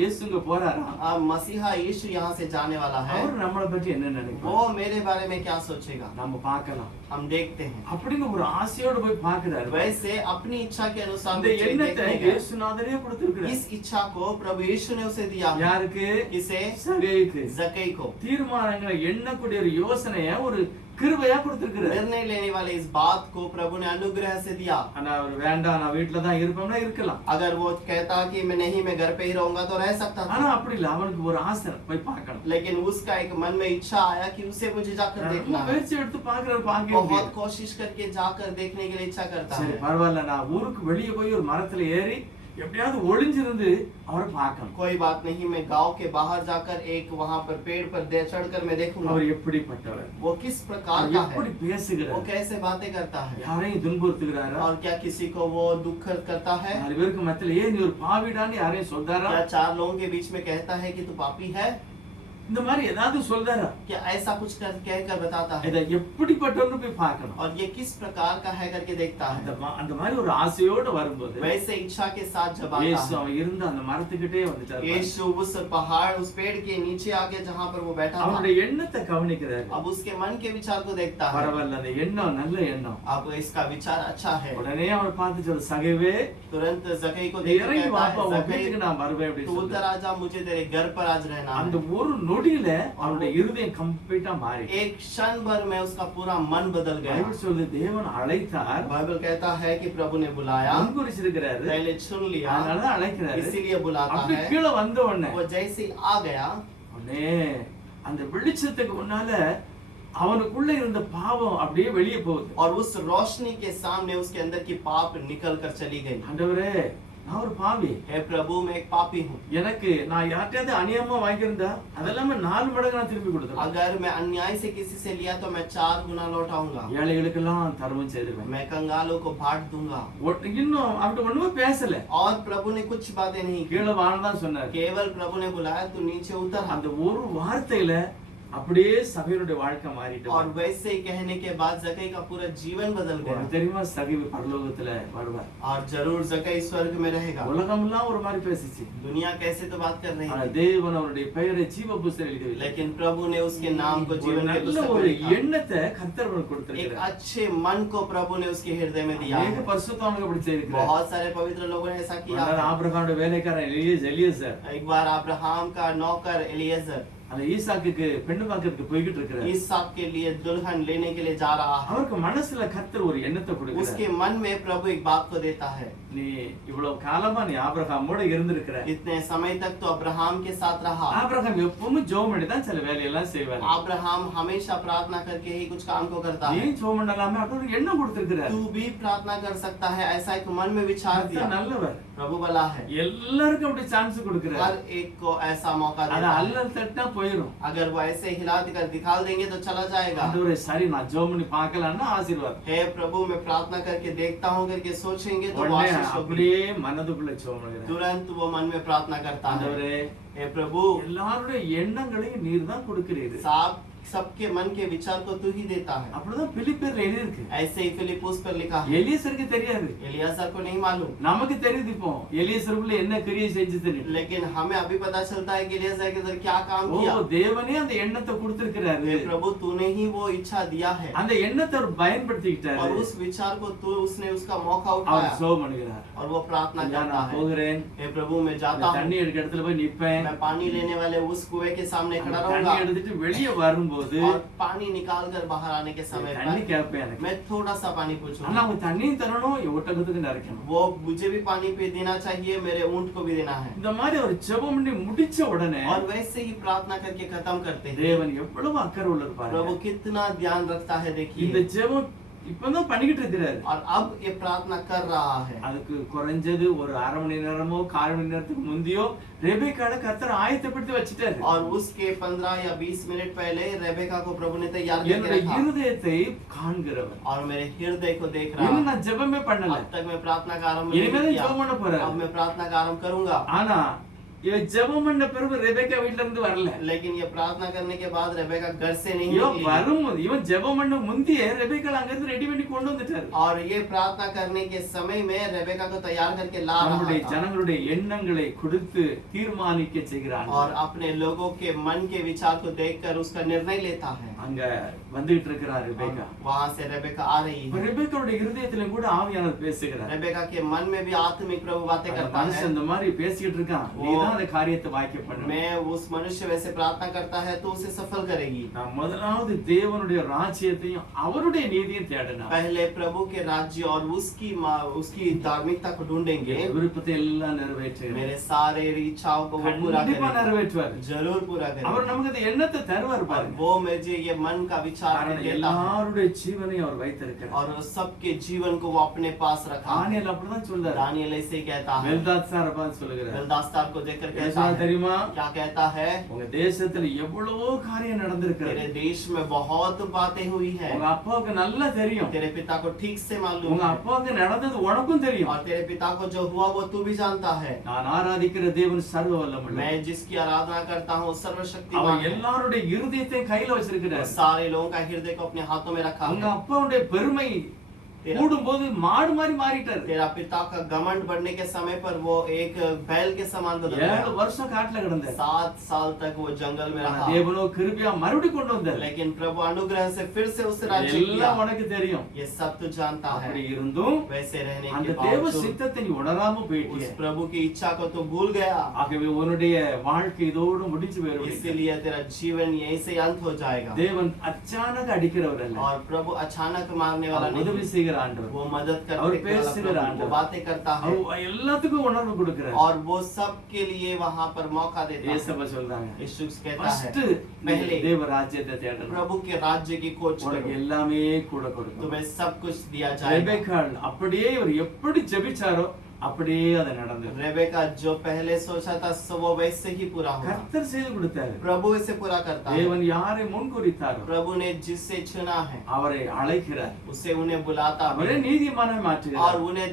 இயேசுங்க போறாராம், अब मसीहा यीशु यहाँ से जाने वाला है, அவர் நம்மளை பற்றி என்ன நினைப்பார் वो मेरे बारे में क्या सोचेगा, நம்ம பார்க்கலாம் हम देखते हैं। அப்படின்னு ஒரு ஆசையோட போய் பார்க்கிறாரு. वैसे अपनी इच्छा के अनुसार அந்த मुझे எண்ணத்தை देखने गया। இயேசுநாதரே கொடுத்திருக்கிறார். इस इच्छा को प्रभु यीशु ने उसे दिया है। யாருக்கு? किसे? சகைக்கு. जकै को। தீர்மானங்களை எண்ணக்கூடிய ஒரு யோசனைய ஒரு கிருபையா கொடுத்திருக்கிறார். निर्णय लेने वाले इस बात को प्रभु ने अनुग्रह से दिया। ஆனா அவர் வேண்டாம் நான் வீட்டுல தான் இருப்பேன்னா இருக்கலாம், अगर वो कहता कि मैं नहीं, मैं घर पे ही रहूंगा तो रह सकता ஆனா था, அப்படி இல்ல, அவனுக்கு ஒரு ஆசை போய் பார்க்கணும். लेकिन उसका एक मन में इच्छा आया कि उसे मुझे जाकर देखना है। முயற்சி எடுத்து பார்க்கிறாரு, பார்க்க बहुत முடியாது. कोशिश करके जाकर देखने के लिए इच्छा करता சரி है। பரவாயில்ல, நான் ஊருக்கு வெளியே போய் ஒரு மரத்துல ஏறி எப்படியாவது ஒளிஞ்சிருந்து அவரை பார்க்கணும். कोई बात नहीं, मैं गांव के बाहर जाकर एक वहां पर पेड़ पर चढ़कर मैं देखूंगा அவர் எப்படிப்பட்டவர், वो किस प्रकार அவர் का है, எப்படி वो பேசுகிறார், कैसे बातें करता है, யாரையும் துன்புறுத்துகிறாரா, और क्या किसी को वो दुख करता है, நாலு பேருக்கு மத்தியில ஏன் நீ ஒரு பாவிடான்னு யாரையும் சொல்றாரா, क्या चार लोगों के बीच में कहता है कि तू पापी है, இந்த மாதிரி ஏதாவது சொல்றாரா, क्या ऐसा कुछ कहकर बताता है, இதை எப்படிப்பட்டவன்னு போய் பார்க்கணும். और ये किस प्रकार का है करके देखता है। அந்த மாதிரி ஒரு ஆசையோடு வரும்போது वैसे इच्छा के साथ जब आता இயேசு है, அவன் இருந்த அந்த மரத்துக்கிட்டே வந்துட்டார். यीशु उस पहाड़, उस पेड़ के नीचे आके जहाँ पर वो बैठा था, அவனுடைய எண்ணத்தை கவனிக்கிறாரு. अब उसके मन के विचार को देखता है। பரவாயில்ல, அந்த எண்ணம் நல்ல எண்ணம். अब इसका विचार अच्छा है। உடனே அவனை பார்த்து சொல்ல, சகைவே तुरंत जकै को நீ देख இறங்கி कहता வாப்பா, है, உன் जकै வீட்டுக்கு நான் வருவேன் तू அப்படின்னு उधर சொல்றாரு. आजा, मुझे तेरे घर पर आज रहना அந்த है। ஒரு நொடியில அவனுடைய இருதயம் கம்ப்ளீட்டா மாறி, एक क्षण भर में उसका पूरा मन बदल गया। பைபிள் சொல்லுது தேவன் அழைத்தார், बाइबल कहता है कि प्रभु ने बुलाया, முன்குறிச்சிருக்கிறாரு, पहले चुन लिया, அதனாலதான் அழைக்கிறாரு. इसीलिए बुलाता அப்படி है। கீழே வந்த உடனே वो जैसे ही आ गया, உடனே அந்த வெளிச்சத்துக்கு முன்னால அவனுக்குள்ள இருந்த பாவம் அப்படியே வெளியே போகுது. और उस रोशनी के सामने उसके अंदर की पाप निकल कर चली गई। ஆண்டவரே, நான் ஒரு பாவி, हे प्रभु, मैं एक पापी हूँ। எனக்கு நான் யார்கிட்டயாவது அநியாயமா வாங்கியிருந்தா அதெல்லாம் 4 மடங்கு நான் திருப்பி கொடுத்துருவேன். अगर मैं अन्याय से किसी से लिया तो मैं 4 गुना लौटाऊंगा। ஏழைகளுக்கெல்லாம் தர்மம் செய்திருவேன். मैं कंगालों को बांट दूंगा। இன்னும் அவர்கிட்ட ஒண்ணுமே பேசல, और प्रभु ने कुछ बातें नहीं की, கீழே வான்னு சொன்னார். केवल प्रभु ने बुलाया, तू नीचे उतर। அந்த ஒரு வார்த்தையில அப்படியே சகையுடைய வாழ்க்கை மாறிட்டு और वैसे ही कहने के बाद जकै का पूरा जीवन बदल गया। உனக்கு தெரியுமா, சகை பரலோகத்துல வருவார். और जरूर जकै स्वर्ग में रहेगा। உலகமெல்லாம் ஒரு மாதிரி பேசிச்சு, दुनिया कैसे तो बात कर रही ஆனா है, தேவன் அவருடைய பெயரை ஜீவ புஸ்தகத்தில் எழுதிவிட்டார். लेकिन प्रभु ने उसके नाम को ஒரு जीवन के நல்ல पुस्तक में ஒரு लिखा। எண்ணத்தை கர்த்தர் அவனுக்கு एक கொடுத்திருக்கிறார். अच्छे मन को प्रभु ने उसके हृदय में दिया அநேக है। பரிசுத்தவான்கள் அப்படி செய்திருக்கிறார். बहुत सारे पवित्र लोगों ने ऐसा किया है। ஆபிரகாமுடைய வேலைக்காரன் எலியேசர் एक बार अब्राहम का नौकर एलिएजर அந்த ஈசாக்குக்கு பெண்ணு பார்க்கறதுக்கு போய்கிட்டு இருக்கிறார். इसहाक के लिए दुल्हन लेने के लिए जा रहा है। அவருக்கு மனசுல கர்த்தர் ஒரு எண்ணத்தை கொடுக்கிறார். उसके मन में प्रभु एक बात को देता है, நீ இவ்வளவு காலமா நீ ஆபிரகாமோட இருந்திருக்கிற. इतने समय तक तो अब्राहम के साथ रहा। ஆபிரகாம் எப்பவும் ஜெபம் பண்ணி தான் சில வேலையெல்லாம் செய்வார். अब्राहम हमेशा प्रार्थना करके ही कुछ काम को करता நீ है। ஜெபம் பண்ணலாமே அப்படின்னு ஒரு எண்ணம் கொடுத்திருக்கிறார். तू भी प्रार्थना कर सकता है, ऐसा एक मन में विचार கர்த்தர் दिया। நல்லவர், प्रभु भला है, எல்லாருக்கும் அப்படி சான்ஸ் கொடுக்கிறார். हर एक को ऐसा मौका அத देता है। அல்லல் தட்டா போயிடும். अगर वो ऐसे हिला कर दिखा देंगे तो चला जाएगा। ஆண்டவரே சரி நான் ஜெபம் பண்ணி பார்க்கலாம்னா ஆசீர்வாதம். हे प्रभु, मैं प्रार्थना करके देखता हूँ करके सोचेंगे तो वो உடனே आशीष होगी। அப்படியே மனதுக்குள்ள ஜெபம் பண்ணுகிறார். तुरंत वो मन में प्रार्थना करता है, ஆண்டவரே हे प्रभु, எல்லாருடைய எண்ணங்களையும் நீர் தான் கொடுக்கிறீர். साहब सबके मन के विचार को तू ही देता है। அப்படிதான் பிலிப்பியர்ல எழுதி இருக்கு. ऐसे ही फिलिप्पुस पर लिखा है। எலியேசருக்கு தெரியாது, एलियासर को नहीं मालूम, நமக்கு தெரியுது இப்போ எலியேசருக்குள்ள என்ன கிரியை செஞ்சுதுன்னு. लेकिन हमें अभी पता चलता है कि एलियासर के अंदर क्या काम ஓ किया। தேவனே அந்த எண்ணத்தை கொடுத்திருக்கிறாரு. हे प्रभु तूने ही वो इच्छा दिया है அந்த எண்ணத்தை அவர் और பயன்படுத்திக்கிட்டாரு. उस विचार को तू उसने उसका मौका அவர் उठाया சோகம் பண்ணுகிறார். और वो प्रार्थना करता நான் है। போகிறேன், हे प्रभु मैं जाता இந்த हूँ, தண்ணி எடுக்க இடத்துல போய் நிப்பேன். मैं पानी लेने वाले उस कुएं के सामने खड़ा தண்ணி रहूंगा எடுத்துட்டு வெளியே வரும்போது और पानी निकाल कर बाहर आने के समय தண்ணி पर கேட்பேன் எனக்கு. मैं थोड़ा सा पानी ஆனா पूछूंगा। அவங்க தண்ணியும் தரணும், ஒட்டகத்துக்கு நிறைக்கணும். वो मुझे भी पानी पे देना चाहिए, मेरे ऊंट को भी देना है। இந்த மாதிரி ஒரு ஜெபம் பண்ணி முடிச்ச உடனே और वैसे ही प्रार्थना करके खत्म करते हैं। தேவன் எவ்வளவு அக்கறை உள்ளது பாருங்க. प्रभु कितना ध्यान रखता है இந்த देखिए। ஜெபம் இப்பதான் பண்ணிக்கிட்டு இருக்கிறாரு. और अब ये प्रार्थना कर रहा है। அதுக்கு குறைஞ்சது ஒரு அரை மணி நேரமோ 1/4 மணி நேரத்துக்கு முந்தியோ ரெபேக்கால கர்த்தர் ஆயத்தப்படுத்தி வச்சிட்டாரு. और उसके 15 या 20 मिनट पहले रेबेका को प्रभु ने तैयार करके என்னுடைய रखा இருதயத்தை காண்கிறவர். और मेरे हृदय को देख रहा இன்னும் है। நான் ஜெபமே பண்ணல. अब तक मैं प्रार्थना का आरंभ இனிமே नहीं தான் किया, ஜெபம் பண்ண போறேன். अब मैं प्रार्थना का आरंभ करूंगा। ஆனா இவன் ஜெபம் பண்ண பிறகு ரெபேக்கா வீட்ல இருந்து வரல. लेकिन ये प्रार्थना करने के बाद रेबेका घर से नहीं இவன் निकली வரும்போது இவன் ஜெபம் பண்ண முந்தியே ரெபேக்கா அங்க இருந்து ரெடி பண்ணி கொண்டு வந்துட்டாரு. और ये प्रार्थना करने के समय में रेबेका को तैयार करके ला நம்முடைய रहा था ஜனங்களுடைய எண்ணங்களை கொடுத்து தீர்மானிக்க செய்கிறான். और अपने लोगों के मन के विचार को देखकर उसका निर्णय लेता है। அங்க வந்துட்டு இருக்கிறார் ரெபேக்கா. वहां से रेबेका आ रही है। ரெபேக்காவுடைய இருதயத்திலும் கூட ஆவியானவர் பேசுகிறார். रेबेका के मन में भी आत्मिक प्रभु बातें அந்த करता மனுஷன் है। இந்த மாதிரி பேசிட்டு இருக்கான், ஓ. நீதான் அந்த காரியத்தை வாக்கிய பண்ணு. मैं उस मनुष्य वैसे प्रार्थना करता है तो उसे सफल करेगी। நான் முதலாவது தேவனுடைய ராஜ்யத்தையும் அவருடைய நீதியும் தேடணும். पहले प्रभु के राज्य और उसकी धार्मिकता को ढूंढेंगे, விருப்பத்தை எல்லாம் நிறைவேற்றுகிறார். मेरे सारे इच्छाओं को वो पूरा கண்டிப்பா करेगा, நிறைவேற்றுவார். जरूर पूरा அவர் करेगा। நமக்கு அந்த எண்ணத்தை தருவார் और பாருங்க. वो मुझे ये मन का विचार காரணம் देता है எல்லாருடைய ஜீவனையும் அவர் வைத்திருக்கிறார். और सबके जीवन को वो अपने पास रखा है। தானியேல் அப்படிதான் சொல்றாரு. दानियेल ऐसे ही कहता है। பெல்தாத்சார் அப்பதான் சொல்லுகிறார். बेलदास्तार को देखकर என்ன कहता சொன்னா है, தெரியுமா? क्या कहता है? உங்க தேசத்துல எவ்வளவோ காரியம் நடந்திருக்கிறது. तेरे देश में बहुत बातें हुई है, உங்க அப்பாவுக்கு நல்லா தெரியும். तेरे पिता को ठीक से मालूम உங்க है அப்பாவுக்கு நடந்தது உனக்கும் தெரியும். और तेरे पिता को जो हुआ वो तू भी जानता है। நான் ஆராதிக்கிற தேவன் சர்வ வல்லமையுள்ளவர். मैं जिसकी आराधना करता हूँ அவர் सर्वशक्तिमान है। எல்லாருடைய இருதயத்தையும் கையில वो வச்சிருக்கிறார். सारे लोगों का हृदय को अपने हाथों में रखा உங்க है। அப்பாவுடைய பெருமை கூடும்போது மாடு மாதிரி மாறிட்டாரு. तेरा पिता का घमंड बढ़ने के समय पर वो एक बैल के समान बदल 7 गया। வருஷம் காட்டுல கிடந்தார். 7 साल तक वो जंगल में रहा, தேவனோ கிருபையா மறுபடியும் கொண்டு வந்தார். लेकिन प्रभु अनुग्रह से फिर से उस राज्य किया। எல்லாம் உனக்கு தெரியும். ये सब तू जानता है। அப்படி இருந்தும் वैसे रहने அந்த के தேவ बावजूद சித்தத்தை நீ உணராம उस போயிட்டியே. प्रभु की इच्छा को तो भूल गया, ஆகவே உன்னுடைய வாழ்க்கை இதோடு முடிஞ்சு போயிடும். इसीलिए तेरा जीवन यहीं से अंत हो जाएगा। தேவன் அச்சானக அடிக்கிறவர் அல்ல. और प्रभु अचानक मारने वाला அவர் உதவி नहीं, செய்கிற ஆண்டவர். वो मदद और करने वाला பேசுகிற प्रभु, वो आंडवर। बातें करता है அவர் எல்லாத்துக்கும் உணர்வு கொடுக்கிறார். और वो सब के लिए वहां पर मौका देता है। ஏசப்பா சொல்றாங்க, यीशु कहता ஃபர்ஸ்ட் है पहले தேவ ராஜ்யத்தை தேடணும். प्रभु के राज्य की खोज உனக்கு करो, எல்லாமே கூட கொடுக்கும். तुम्हें सब कुछ दिया जाएगा। ரெபெக்காள் அப்படியே இவர் எப்படி ஜெபிச்சாரோ அப்படியே அது நடந்தது. रेबेका जो पहले सोचा था सो वो वैसे ही पूरा हुआ। கர்த்தர் செய்து கொடுத்தாரு. प्रभु इसे पूरा करता है। தேவன் யாரை முன்குறித்தாரோ प्रभु ने जिससे चुना है அவரை அழைக்கிறார். उसे उन्हें बुलाता அவரே है நீதிமானாய் और மாற்றுகிறார். उन्हें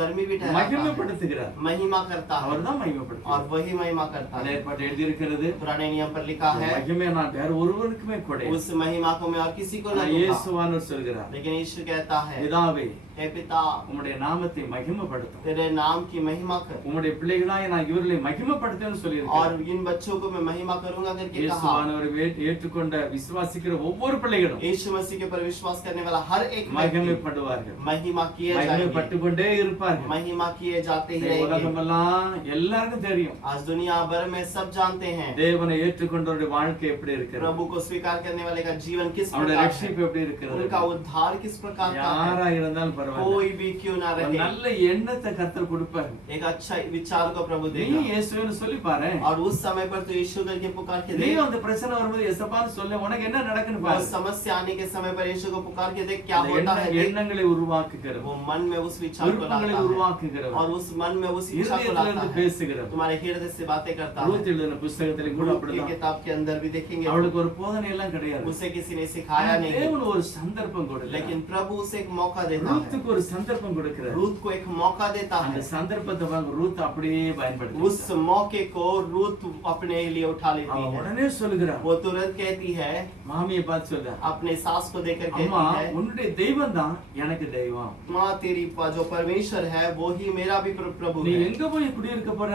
धर्मी भी ठहराता है, மகிமைப்படுத்துகிறார். महिमा करता है அவர்தான் और மகிமைப்படுத்துகிறார். वही महिमा करता பழைய है। ஏற்பாட்டு எழுதி இருக்கிறது, पुराने नियम पर लिखा है மகிமை நான் வேற ஒருவருக்குமே கொடை. उस महिमा को मैं और किसी को ஆனா नहीं दूंगा। இயேசுவானவர் சொல்கிறார், लेकिन यीशु कहता है பிதாவே हे पिता உம்முடைய நாமத்தை மகிமைப்படுத்தும். तेरे नाम की महिमा कर உம்முடைய பிள்ளைகளாய் நான் இவர்களை மகிமைப்படுத்துவேன்னு சொல்லியிருக்கிறார். और इन बच्चों को मैं महिमा करूंगा करके कहा। இயேசுவானவரை ஏற்றுக்கொண்ட விசுவாசிக்கிற ஒவ்வொரு பிள்ளைகளும் यीशु मसीह के पर विश्वास करने वाला हर एक व्यक्ति மகிமைப்படுவார்கள். महिमा किए जाएंगे, மகிமைப்பட்டு கொண்டே இருப்பார்கள். महिमा किए जाते ही இந்த रहेंगे। உலகமெல்லாம் எல்லாருக்கும் தெரியும் आज दुनिया भर में सब जानते हैं தேவனை ஏற்றுக்கொண்டவருடைய வாழ்க்கை எப்படி இருக்கிறது, प्रभु को स्वीकार करने वाले का जीवन किस அவருடைய प्रकार ரட்சிப்பு है, எப்படி இருக்கிறது. उनका उद्धार किस प्रकार का है। யாரா இருந்தாலும் பரவாயில்லை, कोई भी क्यों ना ஒரு रहे, நல்ல எண்ணத்தை கர்த்தர் கொடுப்பார். एक अच्छा विचार को प्रभु நீ देगा। இயேசுன்னு சொல்லி பாரு. और उस समय पर तो यीशु करके पुकार के நீ देख, அந்த பிரச்சனை வரும்போது எசப்பான்னு சொல்ல உனக்கு என்ன நடக்குன்னு वो பாரு. समस्या आने के समय पर यीशु को पुकार के देख क्या அந்த होता है देख। எண்ணங்களை உருவாக்குகிறவர், वो मन में उस विचार को விருப்பங்களை लाता है உருவாக்குகிறவர், और उस मन में उस इच्छा को இருதயத்திலிருந்து लाता है, பேசுகிறவர். तुम्हारे हृदय से बातें करता है। ரூத் எழுதின புஸ்தகத்திலே கூட रूथ की அப்படிதான். किताब के अंदर भी देखेंगे அவளுக்கு ஒரு போதனை எல்லாம் கிடையாது. उसे किसी ने सिखाया नहीं, தேவன் ஒரு சந்தர்ப்பம் கொடுத்தார். लेकिन प्रभु उसे एक मौका देता ரூத் ரூத்துக்கு ஒரு சந்தர்ப்பம் கொடுக்கிறார். रूत को एक मौका देता அந்த है। சந்தர்ப்பத்தை வாங்க ரூத் அப்படியே பயன்படுத்தி उस मौके को रूत अपने लिए उठा लेती அவன் है। உடனே சொல்லுகிறான். वो तुरंत कहती है, மாமியை பார்த்து சொல்ல, अपने सास को देखकर அம்மா कहती है, உன்னுடைய தெய்வம் தான் எனக்கு தெய்வம். माँ तेरी जो परमेश्वर है वो ही मेरा भी प्रभु நீ है। எங்க போய் குடியிருக்க போற?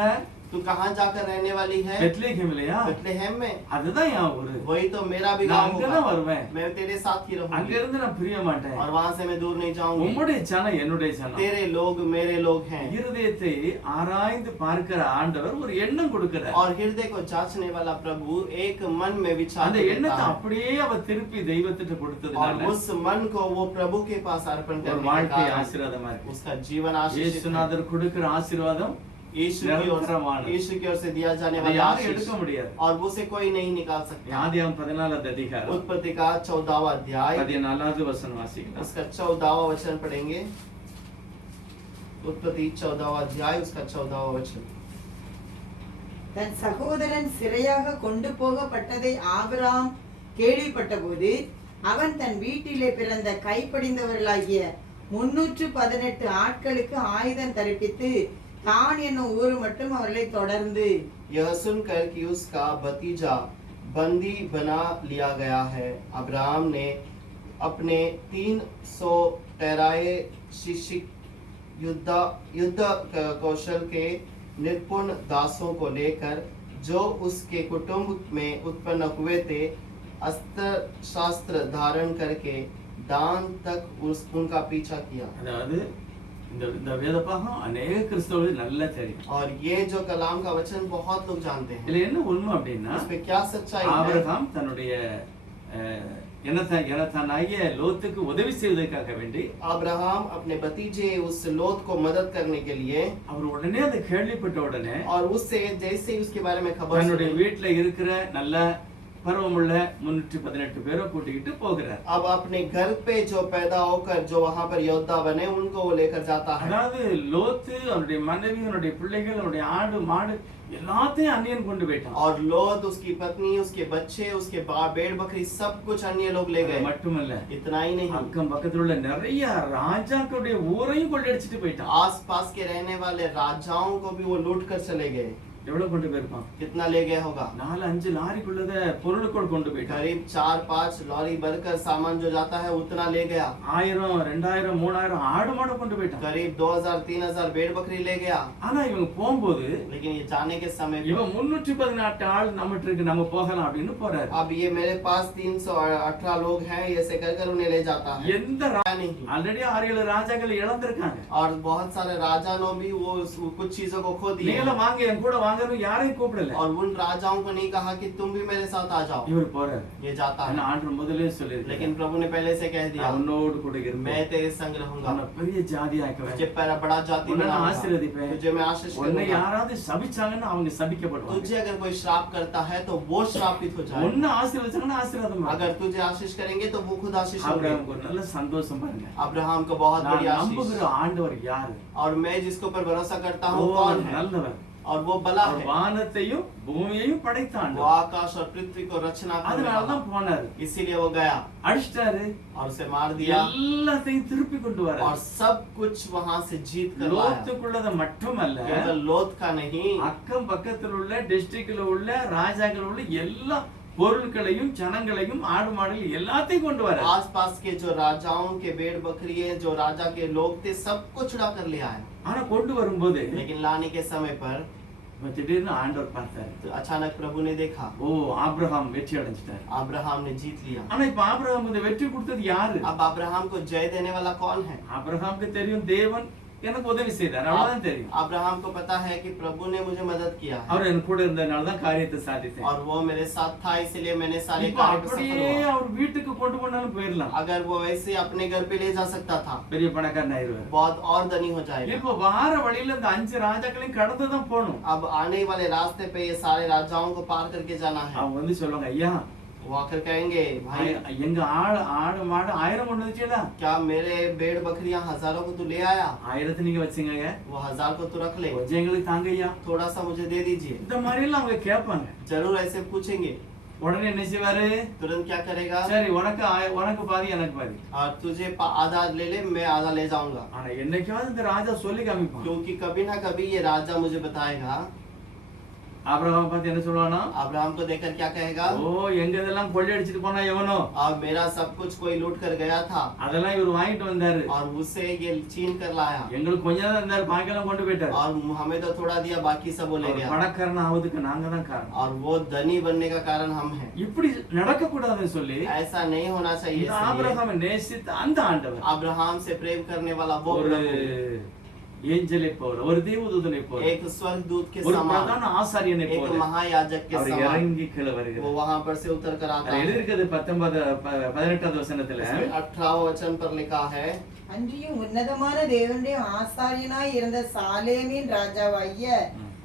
तू कहाँ जाकर रहने वाली है? பெத்லெகேம் இல்லையா? बेथलेहम में। அதுதான் என் ஊரு. वही तो मेरा भी நான் गाँव அங்கதான் होगा। வருவேன். मैं तेरे साथ ही அங்க रहूंगी இருந்து நான் பிரிய மாட்டேன். और वहाँ से मैं दूर नहीं जाऊंगी। உம்முடைய ஜனம் என்னுடைய ஜனம். तेरे लोग मेरे लोग हैं। இருதயத்தை ஆராய்ந்து பார்க்கிற ஆண்டவர் ஒரு எண்ணம் கொடுக்கிறார். और हृदय को जांचने वाला प्रभु एक मन में विचार அந்த देता எண்ணத்தை है அப்படியே அவர் திருப்பி தெய்வத்திட்ட और கொடுத்ததுனால उस मन को वो प्रभु के पास अर्पण ஒரு करने के வாழ்க்கை कारण ஆசீர்வாதமா இருக்கு. उसका जीवन आशीषित है। இயேசுநாதர் கொடுக்கிற ஆசீர்வாதம் यीशु की ओर से दिया जाने அதை वाला யாரும் आशीष எடுக்க முடியாது. और उसे कोई नहीं निकाल सकता। ஆதியாகமம் 14வது அதிகாரம் उत्पत्ति का 14वां अध्याय 14வது வசனம் வாசிக்கலாம். उसका 14वां वचन पढ़ेंगे। उत्पत्ति 14वां अध्याय उसका 14वां वचन। தன் சகோதரன் சிறையாக கொண்டு போகப்பட்டதை ஆபிரகாம் கேள்விப்பட்டபோது அவன் தன் வீட்டிலே பிறந்த கைப்படிந்தவர்களாகிய 318 ஆட்களுக்கு ஆயுதம் தரிப்பித்து தான் என்னும் ஊர் மட்டும் அவர்களை தொடர்ந்து यह सुनकर कि उसका भतीजा बंदी बना लिया गया है, अब्राहम ने अपने 300 ठहराए शिक्षित युद्ध कौशल के निपुण दासों को लेकर जो उसके कुटुंब में उत्पन्न हुए थे, अस्त्र शास्त्र धारण करके दान तक उनका पीछा किया। அதாவது இந்த வேதபாகம் अनेक கிறிஸ்தவர்களுக்கு நல்லா தெரியும். और ये जो कलाम का वचन बहुत लोग जानते हैं। இதுல என்ன உண்மை அப்படின்னா इसमें क्या सच्चाई है? ஆபிரகாம் தன்னுடைய எனத்தானாகிய லோத்துக்கு உதவி செய்வதற்காக வேண்டி अब्राहम अपने भतीजे उस लोत को मदद करने के लिए அவர் உடனே அதை கேள்விப்பட்ட उடனே और उससे जैसे ही उसके बारे में खबर தன்னுடைய सुनी, வீட்டுல இருக்கிற நல்ல பருவமுள்ள 318 பேரை கூட்டிக்கிட்டு போகிறார். अब अपने घर पे जो पैदा होकर जो वहां पर योद्धा बने उनको वो लेकर जाता है। அதாவது லோத்து அவருடைய மனைவி அவருடைய பிள்ளைகள் அவருடைய ஆடு மாடு எல்லாத்தையும் அந்நியன் கொண்டு போயிட்டான். और लोत उसकी पत्नी उसके बच्चे उसके भेड़ बकरी सब कुछ अन्य लोग ले அது गए। மட்டுமல்ல इतना ही नहीं, அக்கம் பக்கத்துல உள்ள நிறைய ராஜாக்களுடைய ஊரையும் கொள்ளையடிச்சிட்டு போயிட்டான். आस पास के रहने वाले राजाओं को भी वो लूट कर चले गए। எவ்வளவு கொண்டு போயிருப்பான்? कितना ले गया होगा? 4-5 லாரிக்குள்ளத பொருளுக்குள் கொண்டு போயிட்டான். करीब 4-5 लॉरी भरकर सामान जो जाता है उतना ले गया। 1000 2000 3000 ஆடு மாடு கொண்டு போயிட்டான். करीब 2000-3000 भेड़ बकरी ले गया। ஆனா இவங்க போகும்போது लेकिन ये जाने के समय இவன் 318 ஆள் நம்மட்ட இருக்கு நம்ம போகலாம் அப்படின்னு போறாரு. अब ये मेरे पास 318 लोग हैं, ऐसे कर कर उन्हें ले जाता है। எந்த नहीं, ஆல்ரெடி 6-7 ராஜாக்கள் இழந்திருக்காங்க. और बहुत सारे राजा ने भी वो कुछ चीजों को खो दिए நீங்கள வாங்க என் கூட வாங்கன்னு யாரையும் கூப்பிடல. और उन राजाओं को नहीं कहा कि तुम भी मेरे साथ आ जाओ। இவர் போறாரு. ये जाता ஆனா है, ஆண்டவர் முதல்லே சொல்லிருக்காரு. लेकिन प्रभु ने पहले से कह दिया, உன்னோடு கூட இருப்பேன். मैं तेरे संग रहूंगा, உன்னை பெரிய ஜாதி ஆக்குவேன். तुझे बड़ा जाति उन्हें बनाऊंगा, आशीर्वदिப்பேன். तुझे मैं आशीष உன்னை करूंगा। யாராவது சபிச்சாங்கன்னா அவங்க சபிக்கப்படுவாங்க. तुझे अगर कोई श्राप करता है तो वो श्रापित हो जाए, உன்னை ஆசீர்வதிச்சாங்கன்னா ஆசீர்வாதம். अगर तुझे आशीष करेंगे तो वो खुद आशीष होंगे। ஆபிரகாமுக்கு ஒரு நல்ல சந்தோஷம் பாருங்க. अब्राहम को बहुत நான் बड़ी आशीष। நம்புகிற ஆண்டவர் யாரு? और मैं जिसके ऊपर भरोसा करता ஓ, हूँ कौन है? நல்லவர். और वो भला அவர் है, வானத்தையும் பூமியையும் படைத்த वो ஆண்டவர். आकाश और पृथ्वी को रचना करने அதனால वाला। தான் போனாரு. इसीलिए वो गया அடிச்சிட்டாரு. और उसे मार दिया எல்லாத்தையும் திருப்பி கொண்டு और வராரு. सब कुछ वहां से जीत कर लाया। லோத்துக்குள்ளத மட்டுமல்ல, केवल लोथ का नहीं, அக்கம் பக்கத்தில் உள்ள டிஸ்ட்ரிக்ட்ல உள்ள ராஜாக்கள் உள்ள எல்லா பொருட்களையும் ஜனங்களையும் ஆடு மாடுகள் எல்லாத்தையும் கொண்டு வர. आस पास के जो राजाओं के भेड़ बकरी जो राजा के लोग थे सबको छुड़ा कर ले आए। ஆனா கொண்டு வரும்போது लेकिन लाने के समय पर திடீர்னு ஆண்டவர் பார்த்தாரு. तो अचानक प्रभु ने देखा, ஓ, ஆபிரகாம் வெற்றி அடைஞ்சிட்டாரு. अब्राहम ने जीत लिया। ஆனா இப்ப ஆபிரகாம் இந்த வெற்றி கொடுத்தது யாரு? अब अब्राहम को जय देने वाला कौन है? ஆபிரகாமுக்கு தெரியும் தேவன் எனக்கு உதவி செய்தார், அவ்வளவுதான் தெரியும். अब्राहम को पता है कि प्रभु ने मुझे मदद किया है அவர் என் கூட இருந்ததுனால தான் காரியத்தை சாதித்தேன். और वो मेरे साथ था, इसलिए मैंने सारे இப்ப कार्य में सफल அப்படியே हुआ। அவர் வீட்டுக்கு கொண்டு போனாலும் போயிடலாம். अगर वो वैसे अपने घर पे ले जा सकता था, பெரிய பணக்காரன் ஆயிருவார். बहुत और धनी हो जाएगा। இப்ப வார வழியில இந்த 5 ராஜாக்களையும் கடந்து தான் போகணும். अब आने वाले रास्ते पे ये सारे राजाओं को पार करके जाना है। அவங்க வந்து சொல்லுவாங்க, ஐயா वो आकर कहेंगे, भाई எங்க ஆடு மாடு 1000 கொண்டு வந்துச்சீங்களா? क्या मेरे भेड़ बकरियां हजारों को तू ले आया? 1000 நீங்க வச்சுங்க, वो 1000 को तू रख ले, கொஞ்சம் எங்களுக்கு தாங்க ஐயா. थोड़ा सा मुझे दे दीजिए। இந்த மாதிரி எல்லாம் அவங்க கேட்பாங்க. जरूर ऐसे पूछेंगे। உடனே என்ன செய்வாரு? तुरंत क्या करेगा? சரி உனக்கு பாதி எனக்கு பாதி. और तुझे आधा ले ले, मैं आधा ले जाऊंगा। ஆனா என்னைக்காவது இந்த ராஜா சொல்லி காமிப்பான். क्योंकि कभी ना कभी ये राजा मुझे बताएगा। ஆபிரகாம் பார்த்து என்ன சொல்லுவானா? अब्राहम को देखकर क्या कहेगा? ஓ எங்க இதெல்லாம் கொள்ளையடிச்சிட்டு போனா எவனோ? और मेरा सब कुछ कोई लूट कर गया था அதெல்லாம் இவர் வாங்கிட்டு வந்தாரு. और उससे ये छीन कर लाया எங்களுக்கு கொஞ்சம் தான் இருந்தாரு, பாக்கியெல்லாம் கொண்டு போயிட்டாரு. और हमें तो थोड़ा दिया, बाकी सब वो ले गया। பணக்காரன் ஆவதுக்கு நாங்க தான் காரணம். और वो धनी बनने का कारण हम हैं। இப்படி நடக்க கூடாதுன்னு சொல்லி ऐसा नहीं होना चाहिए। இந்த इसलिए ஆபிரகாமை நேசித்த அந்த ஆண்டவர் अब्राहम से प्रेम करने वाला वो ஒரு प्रभु, ஏஞ்சலை போல, ஒரு தேவதூதனை போல, एक स्वर्गदूत के ஒரு समान, பிரதான ஆசாரியனை एक போல महायाजक के அவர் समान இறங்கி கீழே वो வருகிறார். वहां पर से उतर कर आता அது है। எழுதியிருக்கிறது 18வது வசனத்துல. इसमें 18वें वचन पर लिखा है, அன்றியும் உன்னதமான தேவனுடைய ஆசாரியனாய் இருந்த சாலேமின் ராஜாவாகிய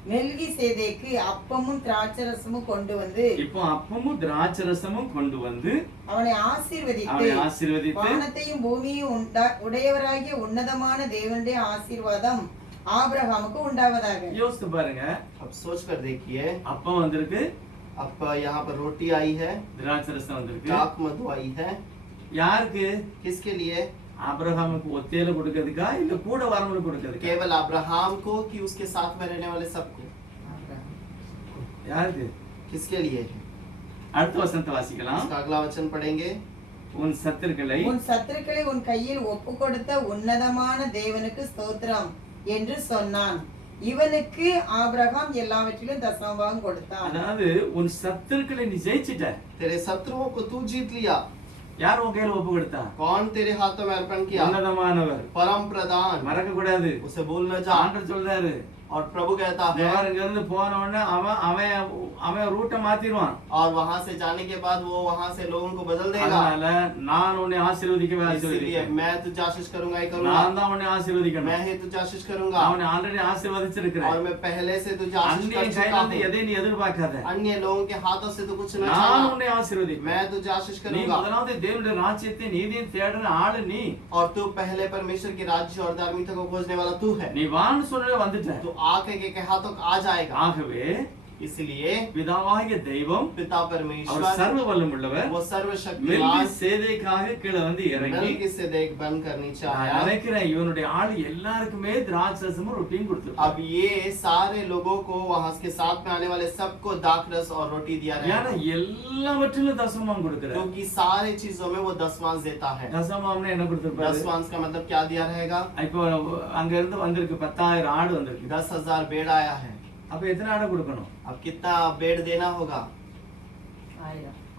மெல்கிசேதேக்கு அப்பமும் திராட்சரசமும் கொண்டு வந்து இப்போ அப்பமும் திராட்சரசமும் கொண்டு வந்து அவனை ஆசீர்வதித்து அவனை ஆசீர்வதித்து வானத்தையும் பூமியையும் உடையவராகிய உன்னதமான தேவனுடைய ஆசீர்வாதம் ஆபிரகாமுக்கு உண்டாவதாக. யோசித்து பாருங்க. अब सोच कर देखिए, அப்பம் வந்திருக்கு, अब यहाँ पर रोटी आई है, திராட்சரசம் வந்திருக்கு. चाक मधु आई है। யாருக்கு? किसके लिए? ஆபிரகாமுக்கு ஒத்தையில கொடுக்கிறதுக்கா இல்ல கூட வரவங்களுக்கு கொடுக்கிறதுக்கா? केवल अब्राहम को कि उसके साथ में रहने वाले सबको? யாருக்கு? किसके लिए? அடுத்த வசனத்தை வாசிக்கலாம். इसका अगला वचन पढ़ेंगे, உன் சத்துருக்களை உன் சத்துருக்களை உன் கையில் ஒப்பு கொடுத்த உன்னதமான தேவனுக்கு ஸ்தோத்திரம் என்று சொன்னான். இவனுக்கு ஆபிரகாம் எல்லாவற்றிலும் தசமபாகம் கொடுத்தான். அதாவது உன் சத்துருக்களை நீ ஜெயிச்சிட்ட. तेरे शत्रुओं को तू जीत लिया। யார் உன் கையில ஒப்பு கொடுத்தா? कौन तेरे हाथों में अर्पण किया? உன்னதமானவர். परम प्रधान, மறக்க கூடாது. उसे भूल न जा। ஆண்டவர் சொல்றாரு, और प्रभु कहता है, இங்க இருந்து போன உடனே அவன் ரூட்டை மாத்திடுவான். और वहां से जाने के बाद वो वहां से लोगों को बदल देगा। அதனால நான் உன்னை ஆசீர்வதிக்கவே इसलिए ஆசீர்வதிக்கிறேன். मैं तुझे आशीष करूंगा ही करूंगा। நான் தான் உன்னை ஆசீர்வதிக்கணும். मैं ही तुझे आशीष करूंगा। அவனை ஆல்ரெடி ஆசீர்வதிச்சிருக்கிறேன். और मैं पहले से तुझे आशीष அந்நிய कर கையில चुका இருந்து हूं। எதையும் நீ எதிர்பார்க்காத. अन्य लोगों के हाथों से तो कुछ न நான் चाहना। உன்னை ஆசீர்வதிப்பேன். मैं तुझे आशीष நீ करूंगा। முதலாவது தேவனுடைய ராஜ்யத்தை நீதியும் தேடுற ஆளு நீ. और तू पहले परमेश्वर के राज्य और धार्मिकता को खोजने वाला तू है। நீ வான்னு சொல்லவே வந்துட்ட. तू आके के हाथों आ जाएगा। ஆகவே इसलिए பிதாவாகிய தெய்வம் पिता அவர் परमेश्वर சர்வ வல்லமுள்ளவர் वो सर्वशक्तिमान மெல்கிசேதேக்காக கீழே வந்து இறங்கி मेल्किसेदेक बनकर नीचे நான் आया। நினைக்கிறேன் இவனுடைய ஆளு எல்லாருக்குமே திராட்சரசமும் ரொட்டியும் கொடுத்துருப்பான். अब ये सारे लोगों को वहां के साथ में आने वाले सबको दाखरस और रोटी दिया ஏன்னா रहेगा, எல்லாவற்றிலும் தசமம் கொடுக்கிறார். क्योंकि सारे चीजों में वो दसवांश देता है। தசமம்னா என்ன கொடுத்திருப்பாரு? दसवांश का मतलब क्या दिया रहेगा? இப்போ அங்க இருந்து வந்திருக்கு 10,000 ஆடு வந்திருக்கு. 10,000 बेड़ आया है। அப்ப எத்தனை ஆடு கொடுக்கணும்? अब कितना बेड़ देना होगा?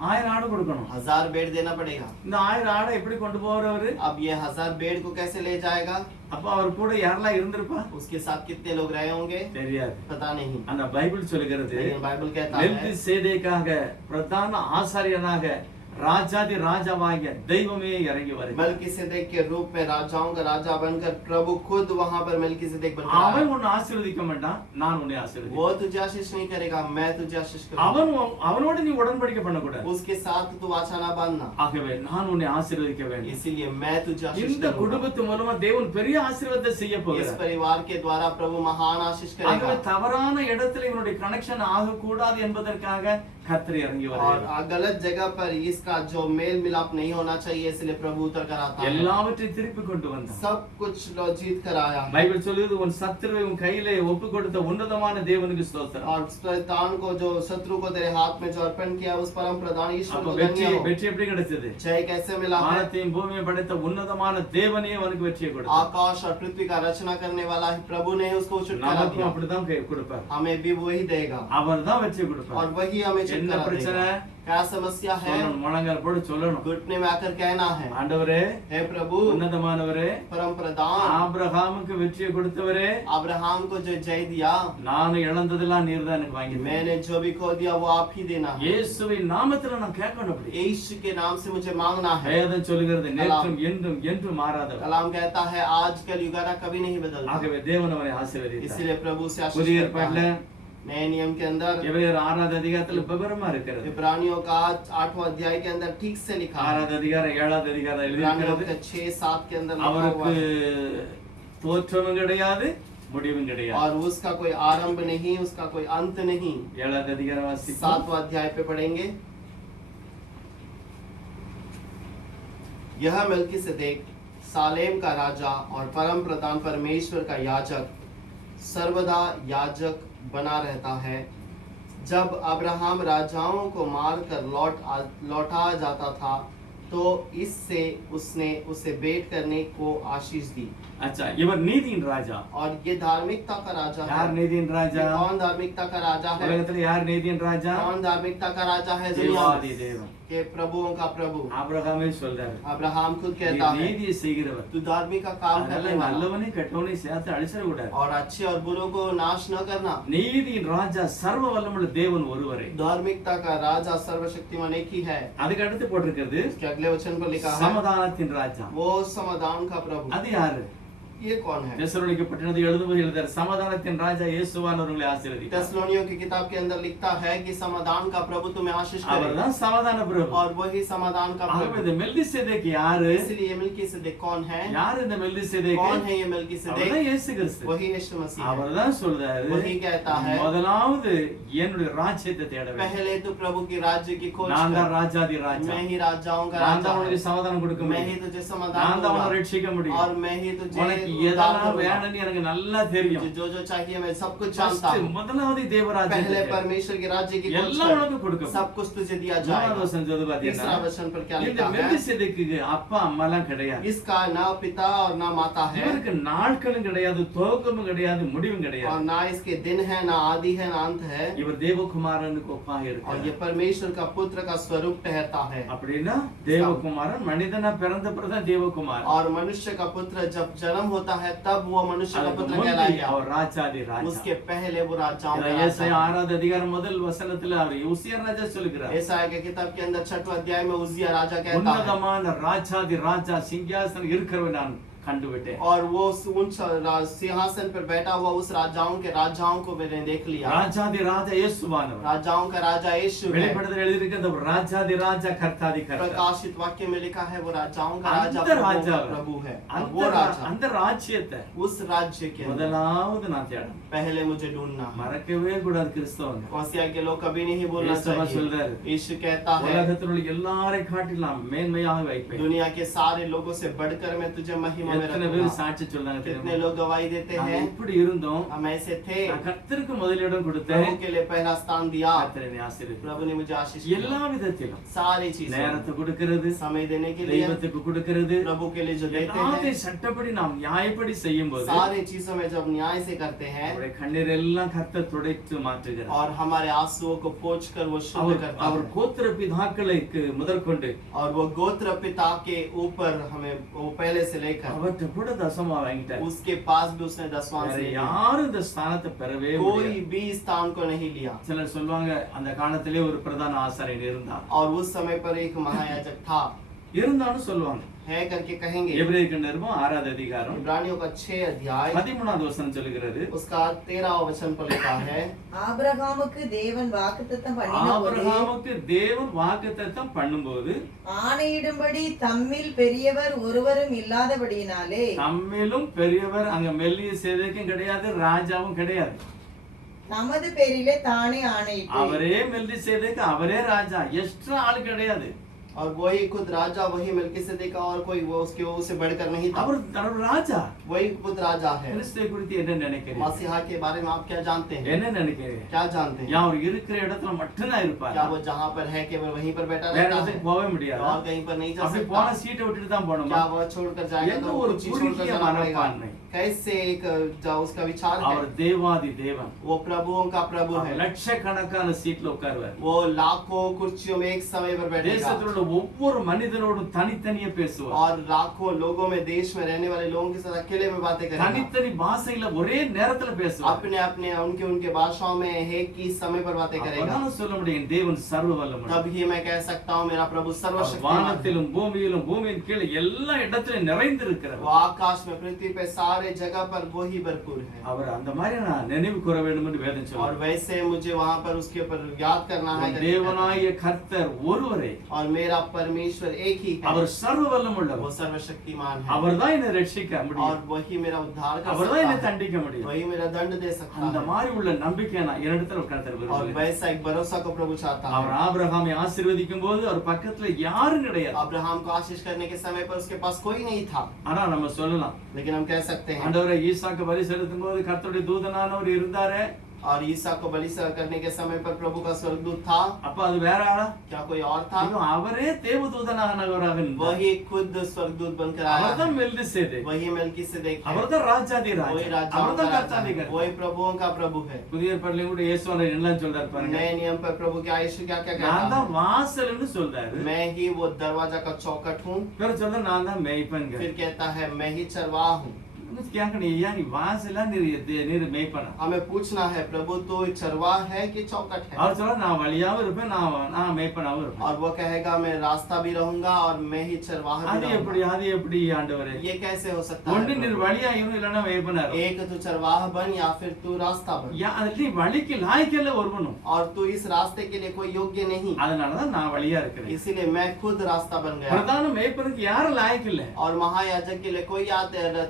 1000 ஆடு கொடுக்கணும். 1000 बेड़ देना पड़ेगा। இந்த 1000 ஆடை எப்படி கொண்டு போறவரு? अब ये 1000 बेड़ को कैसे ले जाएगा? அப்ப அவர் கூட யாரெல்லாம் இருந்திருப்பா? उसके साथ कितने लोग रहे होंगे? தெரியாது. पता नहीं। ஆனா பைபிள் சொல்லுகிறது लेकिन बाइबल कहता है, மெல்கிசேதேக்காக பிரதான ஆசாரியனாக ராஜாதி ராஜாவாகிய தெய்வமே இறங்கி வருகிறார். मेल्किसेदेक के रूप में राजाओं का राजा बनकर प्रभु खुद वहां पर मेल्किसेदेक बनकर आया। அவன் உன்னை ஆசீர்வதிக்க மாட்டான், நான் உன்னை ஆசீர்வதிப்பேன். वो तुझे आशीष नहीं करेगा, मैं तुझे आशीष करूंगा। அவனோட நீ உடன்படிக்கை பண்ணக்கூடாது. उसके साथ तू वाचा ना बांधना। ஆகவே நான் உன்னை ஆசீர்வதிக்க வேண்டும். इसीलिए मैं तुझे आशीष இந்த करूंगा। குடும்பத்து மூலமா தேவன் பெரிய ஆசீர்வாதத்தை செய்ய इस போகிறார். परिवार के द्वारा प्रभु महान आशीष ஆகவே करेगा। தவறான இடத்துல இவனுடைய கனெக்ஷன் ஆகக்கூடாது என்பதற்காக கர்த்தர் இறங்கி और வருகிறார். गलत जगह पर इसका जो मेल मिलाप नहीं होना चाहिए, इसलिए प्रभु उतर कर आता है। எல்லாவற்றையும் திருப்பி கொண்டு வந்தார். सब कुछ लो जीत कर आया है। பைபிள் சொல்லுது உன் சத்துருவை உன் கையிலே ஒப்பு கொடுத்த உன்னதமான தேவனுக்கு ஸ்தோத்திரம். और शैतान को, जो शत्रु को तेरे हाथ में जो अर्पण किया, उस परम प्रधान ईश्वर அப்ப को வெற்றி धन्य हो। வெற்றி எப்படி கிடைச்சது? जय कैसे मिला है? வானத்தையும் பூமியையும் படைத்த உன்னதமான தேவனே அவனுக்கு வெற்றியை கொடுத்தார். आकाश और पृथ्वी का रचना करने वाला ही प्रभु ने उसको छुटकारा நமக்கும் दिया। அப்படிதான் கொடுப்பார். हमें भी वही देगा அவர் தான் வெற்றி और கொடுப்பார். वही हमें என்ன छुटकारा பிரச்சனை? देगा। क्या समस्या है? சொல்லணும், முழங்கால் போட்டு சொல்லணும், घुटने में आकर कहना है, ஆண்டவரே, हे प्रभु உன்னதமானவரே, परम प्रधान, ஆபிரகாமுக்கு வெற்றியை கொடுத்தவரே, अब्राहम को जो जय दिया, நான் இழந்ததெல்லாம் நீர் தான் எனக்கு வாங்கி मैंने जो भी खो दिया वो आप ही देना है। இயேசுவின் நாமத்துல நான் கேட்கணும். அப்படி यीशु के नाम से मुझे मांगना है। வேதம் சொல்லுகிறது நேற்றும் என்றும் என்றும் மாறாதவர். कलाम कहता है आज कल युगाना कभी नहीं बदलता। ஆகவே தேவன் அவனை ஆசீர்வதித்தார். इसलिए प्रभु से आशीष புதிய करता ஏற்பாட்டுல है। नए नियम के अंदर எபிரேயர் 6வது அதிகாரத்துல விவரமா இருக்கிறது. इब्रानियों का 8वां अध्याय के अंदर ठीक से लिखा है। 6வது அதிகாரம் 7வது அதிகாரம் इब्रानियों எழுதியிருக்கிறது. के 6-7 के अंदर लिखा அவருக்கு हुआ है। தோற்றமும் கிடையாது, முடிவும் கிடையாது. और उसका कोई आरंभ नहीं, उसका कोई अंत नहीं। 7வது அதிகாரம் வாசிப்போம். 7वां अध्याय पे पढ़ेंगे। यह मल्कीसेदेक सालेम का राजा और परम प्रधान परमेश्वर का याजक सर्वदा याजक बना रहता है। जब अब्राहम राजाओं को मारकर लौटा जाता था तो इससे उसने उसे भेंट करने को आशीष दी। अच्छा, इवर நீதியின் ராஜா. और ये धार्मिकता का राजा யார் है। நீதியின் ये ராஜா? कौन धार्मिकता का राजा है? உலகத்துல யார் நீதியின் ராஜா? कौन धार्मिकता का राजा है दुनिया தேவாதி में? தேவன். के प्रभुओं का प्रभु ஆபிரகாமே சொல்றாரு, अब्राहम खुद நீ कहता है நீதியை செய்கிறவர். तू धार्मिक का काम அதனால करने वाला நல்லவனையும் கெட்டவனையும் சேர்த்து அழிச்சிட கூடாது. और अच्छे और बुरों को नाश न करना। நீதியின் ராஜா சர்வ வல்லமுள்ள தேவன் ஒருவரே. धार्मिकता का राजा सर्वशक्तिमान एक ही है। அதுக்கு அடுத்து போட்டிருக்கிறது इसके अगले वचन पर लिखा है சமாதானத்தின் ராஜா. वो समाधान का प्रभु। அது யாரு? ये कौन है? தெசலோனிக்க பட்டணத்தை எழுதும்போது எழுதுறார், சமாதானத்தின் ராஜா இயேசுவானவர்களை ஆசீர்வதித்தார். तेसलोनियों की किताब के अंदर लिखता है कि समाधान का प्रभु तुम्हें आशीष करे அவர்தான் சமாதான பிரபு. और वही समाधान का ஆகவே प्रभु। இந்த மெல்கிசேதேக் யாரு? इसलिए मिल्कीसेदेक कौन है? யார் இந்த மெல்கிசேதேக்? कौन है ये मिल्कीसेदेक? அவர்தான் இயேசு கிறிஸ்து. वही यीशु मसीह है। அவர்தான் சொல்றாரு, वही कहता है முதலாவது என்னுடைய ராஜ்யத்தை தேட வேண்டும். पहले तो प्रभु की राज्य की खोज நான் தான் कर। ராஜாதி ராஜா. मैं ही राजाओं का நான் राजा தான் உனக்கு हूँ। சமாதானம் கொடுக்க मैं ही முடியும். तुझे நான் समाधान தான் உன்னை दूंगा ரட்சிக்க முடியும். और मैं ही तुझे உனக்கு उद्धार எதெல்லாம் करूंगा। வேணும்னு எனக்கு நல்லா தெரியும். मुझे जो जो चाहिए मैं सब कुछ जानता First, हूँ। முதலாவது தேவராஜ்யத்தை पहले தேடு. परमेश्वर के राज्य की खोज எல்லாம் कर। உனக்கு கொடுக்கும். सब कुछ तुझे दिया மூணாவது जाएगा। வசனம் சொல்லுது तीसरा பாத்தீங்கன்னா, वचन पर क्या இந்த लिखा है? மெல்கிசேதேக்குக்கு அப்பா அம்மா எல்லாம் கிடையாது. इसका ना पिता और ना माता है இவருக்கு நாட்களும் கிடையாது, துவக்கமும் கிடையாது, முடிவும் और கிடையாது. ना इसके दिन है, ना आदि है, ना अंत है। இவர் தேவகுமாரனுக்கு ஒப்பாக और இருக்கிறார். ये परमेश्वर का पुत्र का स्वरूप ठहरता है। அப்படின்னா தேவகுமாரன் மனிதனா பிறந்த பிறகுதான் தேவகுமாரன். और मनुष्य का पुत्र जब जन्म होता है तब वो मनुष्य का அதுக்கு पुत्र முந்தி कहलाएगा। அவர் ராஜாதி ராஜா. उसके पहले वो राजाओं का ஏசாயா राजा है। 6வது அதிகாரம் முதல் வசனத்துல அவர் யோசியா ராஜா சொல்லுகிறார், यशायाह के किताब के अंदर 6वें अध्याय में उजिया राजा कहता है உன்னதமான ராஜாதி ராஜா சிங்காசனம் இருக்கிறவன் நான் கண்டுவிட்டேன். और वो उस सिंहासन पर बैठा हुआ उस राजाओं के राजाओं को मैंने देख लिया। ராஜாதி ராஜா இயேசுவானவர். राजाओं का राजा यीशु है। வெளிப்படுத்தல் எழுதியிருக்கிறது ராஜாதி ராஜா கர்த்தாதி கர்த்தா. प्रकाशित वाक्य में लिखा है वो राजाओं का राजा अंदर प्रभुओं राजा का है। प्रभु है। और वो राजा அந்த ராஜ்யத்தை उस राज्य के अंदर முதலாவது நான் தேடணும். पहले मुझे ढूंढना है। மறக்கவே கூடாது கிறிஸ்தவங்க. कौसिया के लोग कभी नहीं बोलना இயேசுவா चाहिए। சொல்றாரு, यीशु कहता है உலகத்தில் உள்ள எல்லாரை காட்டிலும் மேன்மையாக வைப்பேன். दुनिया के सारे लोगों से बढ़कर मैं तुझे महिमा में எத்தனை பேர் रखूंगा। சாட்சி சொல்றாங்க कितने தெரியுமா? लोग गवाही देते நாம हैं இப்படி இருந்தோம், हम ऐसे थे, நான் கர்த்தருக்கு முதலிடம் கொடுத்தேன், प्रभु के लिए पहला स्थान दिया, கர்த்தர் என்னை ஆசீர்வதித்தார். प्रभु ने मुझे आशीष दिया। எல்லா விதத்திலும் सारी चीजें நேரத்தை கொடுக்கிறது, समय देने के लिए, தெய்வத்துக்கு கொடுக்கிறது, प्रभु के लिए जो देते எல்லாத்தையும் हैं, சட்டப்படி நாம் நியாயப்படி செய்யும் போது सारी चीजों में जब न्याय से करते हैं அவருடைய கண்ணீர் எல்லாம் கர்த்தர் துடைத்து மாற்றுகிறார். और हमारे आंसुओं को पोंछ कर वो शुद्ध करता அவர் है। கோத்திர பிதாக்களுக்கு முதற்கொண்டு और वो गोत्र पिता के ऊपर हमें वो पहले से लेकर அவர்கிட்ட கூட தசமா வாங்கிட்டார். उसके पास भी उसने दसवां வேற से लिया। யாரும் இந்த ஸ்தானத்தை பெறவே कोई முடியாது. भी स्थान को नहीं लिया। சிலர் சொல்லுவாங்க, அந்த காலத்திலே ஒரு பிரதான ஆசாரியர் இருந்தார், और उस समय पर एक महायाजक था இருந்தாலும் சொல்லுவாங்க. है करके कहेंगे। எபிரேயருக்கு நிருபம் 6வது அதிகாரம் इब्रानियों का 6 अध्याय 13வது வசனம் சொல்லுகிறது, उसका 13वां वचन पर लिखा है ஆபிரகாமுக்கு தேவன் வாக்குத்தத்தம் பண்ணினபோது ஆபிரகாமுக்கு தேவன் வாக்குத்தத்தம் பண்ணும்போது ஆணையிடும்படி தம்மில் பெரியவர் ஒருவரும் இல்லாதபடியினாலே தம்மிலும் பெரியவர் அங்க மெல்கிசேதேக்கும் கிடையாது, ராஜாவும் கிடையாது. நமது பேரிலே தானே ஆணையிட்டு அவரே மெல்கிசேதேக்கு, அவரே ராஜா, எக்ஸ்ட்ரா ஆள் கிடையாது. और वही खुद राजा, वही मिल्कीसेदेक और कोई वो उसके उससे बढ़कर नहीं था। அவர் ராஜா. वही खुद राजा है। கிறிஸ்துவை குறித்து என்ன நினைக்கிறீங்க? मसीहा के बारे में आप क्या जानते हैं? என்ன நினைக்கிறீங்க? क्या जानते हैं? அவர் இருக்கிற இடத்துல மட்டும்தான் இருப்பார். क्या वो जहाँ पर है केवल वहीं पर बैठा வேற रहता है இடத்துக்கு போகவே முடியாது. और कहीं पर नहीं जा அப்படி सकता? போன சீட்டை விட்டுட்டு தான் போகணுமா? क्या वो छोड़कर जाएगा என்ன तो ஒரு कुछ चीज छोड़कर குறுகிய जाना पड़ेगा? மனப்பான்மை. कैसे एक उसका विचार है? அவர் தேவாதி தேவன். वो प्रभुओं का प्रभु அவர் है। லட்சக்கணக்கான சீட்ல உட்காருவார். वो लाखों कुर्सियों में एक समय पर बैठेगा தேசத்தில் உள்ள ஒவ்வொரு மனிதனோடும் தனித்தனியே பேசுவார். और लाखों लोगों में, देश में रहने वाले लोगों के साथ अकेले में बातें करेगा। தனித்தனி பாஷையில ஒரே நேரத்துல பேசுவார். अपने अपने उनके उनके भाषाओं में एक ही समय पर बातें करेगा। அப்பதான் சொல்ல முடியும், தேவன் சர்வ வல்லவர். तभी मैं कह सकता हूँ मेरा प्रभु सर्वशक्तिमान है। வானத்திலும் பூமியிலும் பூமியின் கீழே எல்லா இடத்திலும் நிறைந்திருக்கிறார். वो आकाश में, पृथ्वी पे, सारे जगह पर वो ही भरपूर है। அவர் அந்த மாதிரி நான் நினைவு கூற வேண்டும் என்று வேதம் और சொல்லுது. वैसे मुझे वहाँ पर उसके ऊपर याद करना है। தேவனாய கர்த்தர் ஒருவரே. और मेरा मेरा परमेश्वर एक ही है, அவர் சர்வ வல்லமுள்ளவர். वो सर्वशक्तिमान है அவர்தான் என்னை ரட்சிக்க और முடியும். वही मेरा उद्धार कर அவர்தான் என்னை सकता है, தண்டிக்க முடியும். वही मेरा दंड दे सकता அந்த है। மாதிரி உள்ள நம்பிக்கை நான் என்னிடத்துல கர்த்தர் और விரும்புகிறார். वैसा एक भरोसा को प्रभु चाहता அவர் है। ஆபிரகாமை ஆசீர்வதிக்கும் போது அவர் பக்கத்துல யாரும் கிடையாது. अब्राहम को आशीष करने के समय पर उसके पास कोई नहीं था, ஆனா நம்ம சொல்லலாம், लेकिन हम कह सकते हैं ஆண்டவரே ஈசாக்கு பலி செலுத்தும் போது கர்த்தருடைய தூதனானவர் இருந்தாரே, और ईसा को बलि करने के समय पर प्रभु का स्वर्गदूत था, அப்ப அது வேற ஆளா? क्या कोई और था? ஐயோ, அவரே தேவதூதனானவராக இருந்தார். वही खुद स्वर्गदूत बनकर आया அவர்தான் है, மெல்கிசேதேக். वही मेल्किसेदेक है, அவர்தான் ராஜாதி वही ராஜா. राजाओं का அவர்தான் राजा கர்த்தாதி है, கர்த்தர். वही प्रभुओं का प्रभु है। புதிய ஏற்பாட்டிலே கூட இயேசுவானவர் என்ன சொல்றாரு பாருங்க. नए नियम पर प्रभु क्या यीशु क्या क्या நான் कहता தான் है? வாசல்னு சொல்றாரு. मैं ही वो दरवाजा का चौखट हूँ, பிறகு சொல்ற நான் தான் மேய்ப்பன்ங்க. फिर कहता है मैं ही चरवाहा हूँ। क्या करें या नहीं वासला நீர் மேய்ப்பனா? हमें पूछना है प्रभु तो चरवाहा है कि चौखट है? அவர் சொல்ற நான் வழியாவும் இருப்பேன், நான் மேய்ப்பனாவும் இருப்பேன். और वो कहेगा मैं रास्ता भी रहूंगा और मैं ही चरवाहा அது भी எப்படி रहूंगा। அது எப்படி ஆண்டவரே? ये कैसे हो सकता ஒண்ணு है நீர் प्रभु? வழியாயும் இல்லனா மேய்ப்பனா இரு. एक तू चरवाहा बन या फिर तू रास्ता बन, யா அது வழிக்கு லாயக்கல்ல ஒருவனும். और तू इस रास्ते के लिए कोई योग्य नहीं, அதனால தான் நான் வழியா இருக்கிறேன். इसीलिए मैं खुद रास्ता बन गया। பிரதான மேய்ப்பனுக்கு யாரும் லாயக்கு இல்ல. और महायाजक के लिए कोई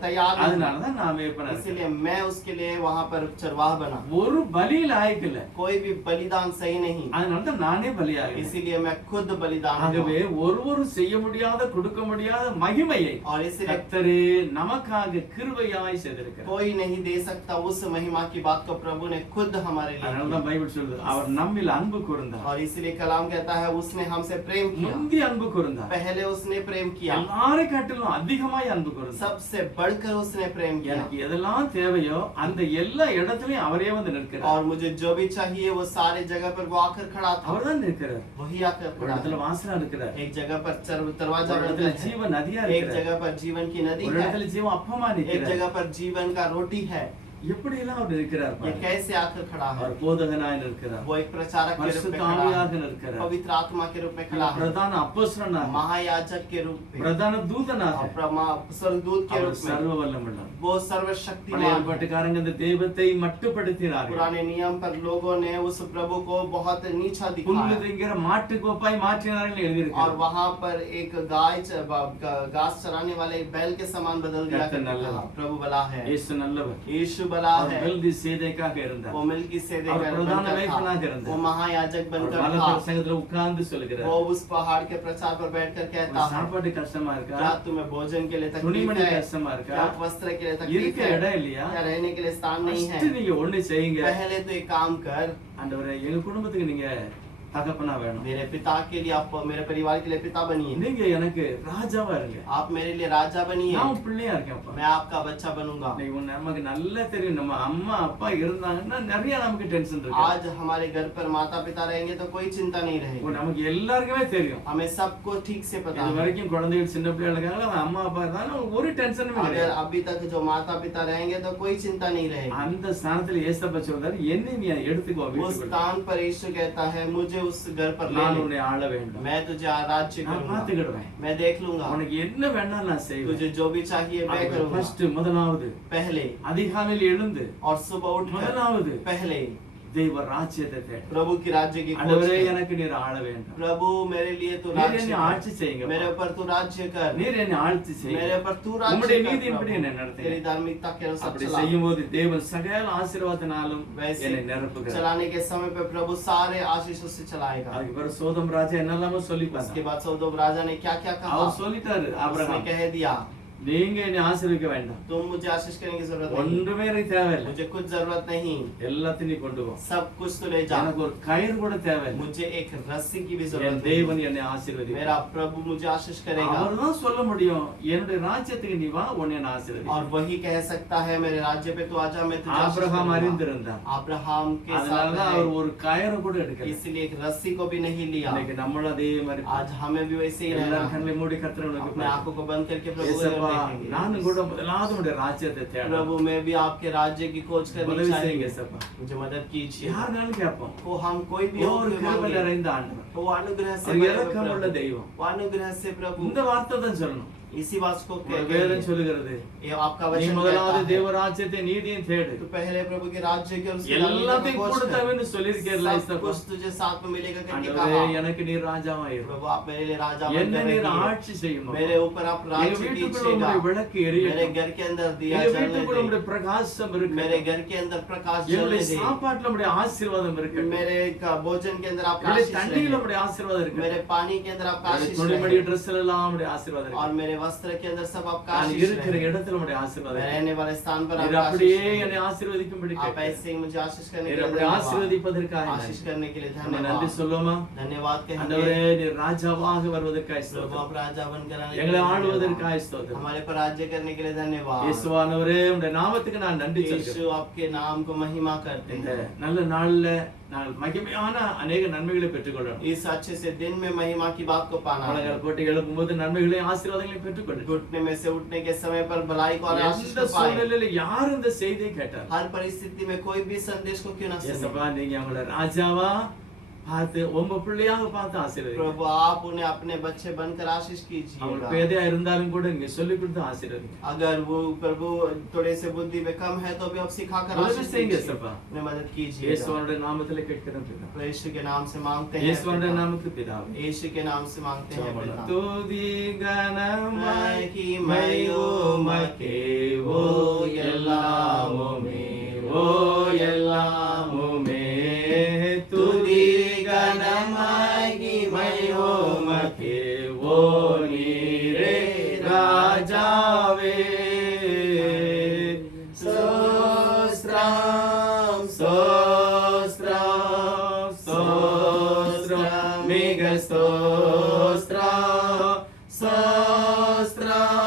तैयार नहीं, அதனால தான் நான் மேய்ப்பனா இருக்கேன். इसीलिए मैं उसके लिए वहां पर चरवाहा बना। ஒரு பலி லாயக்கு இல்ல. कोई भी बलिदान सही नहीं, அதனால தான் நானே பலியாகிறேன். इसीलिए मैं खुद बलिदान ஆகவே हूं। ஒருவரும் செய்ய முடியாத கொடுக்க முடியாத மகிமையை और इसीलिए கர்த்தரே நமக்காக கிருபையாய் செய்திருக்கிறார். कोई नहीं दे सकता उस महिमा की बात को प्रभु ने खुद हमारे लिए அதனால किया। தான் பைபிள் சொல்லுது அவர் நம்மில் அன்பு கூர்ந்தார். और इसीलिए कलाम कहता है उसने हमसे प्रेम किया, முந்தி அன்பு கூர்ந்தார். पहले उसने प्रेम किया, எல்லாரை காட்டிலும் அதிகமாய் அன்பு கூர்ந்தார். सबसे बढ़कर उसने प्रेम किया। எனக்கு எதெல்லாம் தேவையோ அந்த எல்லா இடத்துலயும் அவரே வந்து நிற்கிறார். और मुझे जो भी चाहिए वो सारे जगह पर वो आकर खड़ा था, அவர்தான் நிற்கிறார். वही आकर ஒரு खड़ा இடத்துல था। வாசலா இருக்கிறார். एक जगह पर दरवाजा ஒரு बंद இடத்துல है, ஜீவ நதியா एक இருக்கிறார். जगह पर जीवन की नदी ஒரு है, இடத்துல ஜீவ அப்பமா एक நிற்கிறார். जगह पर जीवन का रोटी है। எப்படி எல்லாம் அவர் இருக்கிறார் ये பாருங்க. कैसे आकर खड़ा है? அவர் போதகனாய் நிற்கிறார். वो एक प्रचारक के रूप பரிசுத்த में खड़ा ஆவியாக है, நிற்கிறார். पवित्र आत्मा के रूप में खड़ा है, பிரதான அப்போஸ்தலனாக, महायाजक के रूप में, பிரதான தூதனாக, स्वर्गदूत के அவர் रूप में, சர்வ வல்லமுள்ளவர். वो பழைய सर्वशक्तिमान है। ஏற்பாட்டுக்காரங்க இந்த தெய்வத்தை மட்டுப்படுத்தினார்கள். पुराने नियम पर लोगों ने उस प्रभु को बहुत नीचा दिखाया புல்லுதிங்கிற மாட்டுக்கு ஒப்பாய் மாற்றினார்கள் और எழுதியிருக்கிறார். वहां पर एक घास चराने वाले एक बैल के समान बदल दिया कर्ता करता नल्ला था। है। प्रभु भला है, இயேசு நல்லவர். यीशु भला அவர் है, மெல்கிசேதேக்காக இருந்தார். वो मिल्की से और प्रधान मेய்ப்பனாக था, இருந்தார். वो महायाजक அவர் बनकर பல था। பிரசங்கத்துல உட்கார்ந்து சொல்லுகிறார். वो उस पहाड़ के प्रचार पर बैठकर कहता है, சாப்பாடு கஷ்டமா இருக்கா? क्या तुम्हें भोजन के लिए तकलीफ துணிமணி है? கஷ்டமா இருக்கா? क्या वस्त्र के लिए तकलीफ இருக்க है? இடம் இல்லையா? क्या रहने के लिए स्थान नहीं है? ஃபர்ஸ்ட் நீங்க ஒண்ணு செய்யுங்க. पहले तो एक काम कर, ஆண்டவரே எங்க குடும்பத்துக்கு நீங்க தகப்பனா வேணும். मेरे पिता के लिए आप मेरे परिवार के लिए पिता बनिए, நீங்க எனக்கு ராஜாவா இருங்க. आप मेरे लिए राजा बनिए, நான் உன் பிள்ளையா இருக்கேன்ப்பா. मैं आपका बच्चा बनूंगा। இன்னைக்கு நமக்கு நல்லா தெரியும், நம்ம அம்மா அப்பா இருந்தாங்கன்னா நிறைய நமக்கு டென்ஷன் இருக்கு. आज हमारे घर पर माता पिता रहेंगे तो कोई चिंता नहीं இப்போ रहेगी, நமக்கு எல்லாருக்குமே தெரியும். हमें सबको ठीक से पता இது है। வரைக்கும் குழந்தைகள் சின்ன பிள்ளைகள் இருக்காங்க, அவன் அம்மா அப்பா இருந்தாலும் ஒரு டென்ஷனும் अगर கிடையாது. अभी तक जो माता पिता रहेंगे तो कोई चिंता नहीं रहेगी। அந்த ஸ்தானத்துல ஏசப்பா சொல்றாரு, என்னை நீ எடுத்துக்கோ उस வீட்டுக்குள்ள. स्थान पर यीशु कहता है मुझे उस घर पर ले நான் ले, உன்னை ஆள வேண்டும். मैं तुझे राज्य நான் करूंगा, பாத்துக்கிடுவேன். मैं देख लूंगा, உனக்கு என்ன வேணா நான் செய்வேன். तुझे जो भी चाहिए मैं करूंगा। ஃபர்ஸ்ட் முதலாவது पहले அதிகாலையில் எழுந்து और सुबह उठकर முதலாவது पहले தெய்வ ராஜ்யத்தை தேடு. प्रभु की राज्य की खोज ஆண்டவரே कर। எனக்கு நீர் ஆள வேண்டும். प्रभु मेरे लिए तू நீர் राज्य என்னை कर, ஆட்சி செய்யுங்க. मेरे ऊपर तू राज्य कर, நீர் என்னை ஆட்சி செய்யுங்க. मेरे ऊपर तू राज्य உம்முடைய कर நீதியின்படி प्रभु। என்னை நடத்துங்க. तेरी धार्मिकता के अनुसार அப்படி चला। செய்யும்போது தேவன் சகல ஆசீர்வாதத்தினாலும் वैसे என்னை நிரப்புகிறார். चलाने के समय पे प्रभु सारे आशीषों से चलाएगा। அதுக்கு பிறகு சோதம் ராஜா என்னெல்லாமோ சொல்லி उसके பார்த்தார். बाद सौदोम राजा ने क्या क्या कहा? அவர் சொல்லிட்டாரு उसने ஆபிரகாம், कह दिया நீங்க என்னை ஆசீர்வதிக்க வேண்டாம், तुम मुझे आशीष करने की जरूरत नहीं, ஒன்றுமே எனக்கு தேவையில்லை, मुझे कुछ जरूरत नहीं, எல்லாத்தையும் நீ கொண்டு போ. सब कुछ तो ले जा, எனக்கு ஒரு கயிறு கூட தேவையில்லை. मुझे एक रस्सी की भी என் जरूरत தேவன் नहीं, என்னை ஆசீர்வதிப்பார். मेरा प्रभु मुझे आशीष करेगा। அவர்தான் சொல்ல முடியும், என்னுடைய ராஜ்யத்துக்கு நீ வா, உன்னை நான் और ஆசீர்வதிப்பேன். वही कह सकता है मेरे राज्य पे तू आजा, मैं तुझे आशीष ஆபிரகாம் करूंगा। அறிந்திருந்தார். अब्राहम के साथ அதனாலதான் அவர் रहे, ஒரு கயிறு கூட எடுக்கல. इसलिए एक रस्सी को भी नहीं लिया। இன்னைக்கு நம்மளும் அதே மாதிரி आज हमें भी वैसे ही रहना எல்லாரும் है, கண்களை மூடி கர்த்தரை अपने आंखों को बंद करके प्रभु को ஏசப்பா, देखेंगे। நானும் கூட முதலாவது உடைய ராஜ்யத்தை தேடுறேன். प्रभु मैं भी आपके राज्य की खोज करनी உதவி செய்யுங்க चाहिए, ஏசப்பா. मुझे मदद कीजिए। யாருனாலும் கேட்போம். वो हम कोई भी हो ஒரு कोई கிருபை मांगे, நிறைந்த ஆண்டவர், वो अनुग्रह से அவர் भरे हुए இரக்கமுள்ள प्रभु, தெய்வம். वो अनुग्रह से प्रभु, இந்த வார்த்தை தான் சொல்லணும். इसी बात को வேதம் சொல்லுகிறது ये आपका நீ वचन முதலாவது कहता है, தேவராஜ்யத்தை நீதியும் தேடு तो पहले प्रभु के राज्य के और उसकी எல்லாத்தையும் खोज கூட कर। தவிர சொல்லிருக்கேன் सब कुछ तुझे साथ में मिलेगा करके ஆண்டவரே कहा। எனக்கு நீர் ராஜாவாயிரு प्रभु आप मेरे लिए राजा என்ன बनकर நீர் रहिए। ஆட்சி செய்யும் मेरे ऊपर आप எங்க राज्य வீட்டுக்குள்ள कीजिएगा। உம்முடைய விளக்கு मेरे எரியட்டும் घर के अंदर दिया எங்க जलने வீட்டுக்குள்ள दे। உம்முடைய பிரகாசம் मेरे இருக்கட்டும் घर के अंदर प्रकाश எங்களுடைய जलने दे। சாப்பாட்டுல உம்முடைய ஆசீர்வாதம் இருக்கட்டும் मेरे भोजन के अंदर आप எங்களுடைய आशीष தண்ணீர்ல रहे। உம்முடைய ஆசீர்வாதம் இருக்கட்டும் मेरे पानी के अंदर आपका आशीष துணிமணி रहे। ட்ரெஸ்ல எல்லாம் உம்முடைய ஆசீர்வாதம் और இருக்கட்டும் मेरे वस्त्र के अंदर सब आपका நான் आशीष இருக்கிற रहे। இடத்துல உம்முடைய ஆசீர்வாதம் मैं இருக்கட்டும் रहने वाले स्थान पर நீர் आपका आशीष அப்படியே रहे। என்னை ஆசீர்வதிக்கும்படி आप கேட்கிறேன் ऐसे ही मुझे आशीष करने के நீர் लिए அப்படி धन्यवाद। ஆசீர்வதிப்பதற்காக आशीष करने के लिए நம்ம நன்றி धन्यवाद। சொல்லுவோமா धन्यवाद ஆண்டவரே कहेंगे। நீர் ராஜாவாக வருவதற்காக प्रभु ஸ்தோத்திரம் आप राजा बनकर आने के எங்களை लिए ஆளுவதற்காக धन्यवाद। ஸ்தோத்திரம் हमारे पर राज्य करने के लिए धन्यवाद। இயேசுவானவரே உம்முடைய நாமத்துக்கு நான் நன்றி சொல்கிறேன் यीशु आपके नाम को महिमा करते இந்த हैं। நல்ல நாள்ல நான் மகிமையான அநேக நன்மைகளை பெற்றுக்கொள்ளணும் इस अच्छे से दिन में महिमा की बात को पाना है। முழங்கால் போட்டு எழுப்பும்போது நன்மைகளையும் ஆசீர்வாதங்களையும் பெற்றுக்கொள்ளணும் घुटने में से उठने के समय पर भलाई को और आशीष எந்த को पाए। சூழ்நிலையில யார் இந்த செய்தியை கேட்டார் हर परिस्थिति में कोई भी संदेश को क्यों ना सुने। ஏசப்பா நீங்க அவங்கள ராஜாவா பார்த்து உங்க பிள்ளையாக பார்த்து ஆசீர்வதிங்க प्रभु आप उन्हें अपने बच्चे बनकर आशीष அவங்க कीजिएगा। பேதையா இருந்தாலும் கூட நீங்க சொல்லி கொடுத்து ஆசீர்வதிங்க अगर वो प्रभु थोड़े से बुद्धि में कम है तो भी आप सिखाकर मदद आशीष செய்யுங்க कीजिए। ஏசப்பா उन्हें मदद कीजिए। இயேசுவோட நாமத்திலே கேட்கிறோம் பிதா यीशु के नाम से मांगते हैं இயேசுவோட पिता। நாமத்துக்கு பிதாவே यीशु के नाम से मांगते हैं पिता। துதி கனமாய் மகிமையுமக்கே ஓ எல்லாமுமே ஓ எல்லாமுமே துதி கனமாகிமையோமக்கே ஓ நீரே ராஜாவே ஸ்தோத்ரம் ஸ்தோத்ரம் ஸ்தோத்ரம் மிக ஸ்தோத்ரம் ஸ்தோத்ரம்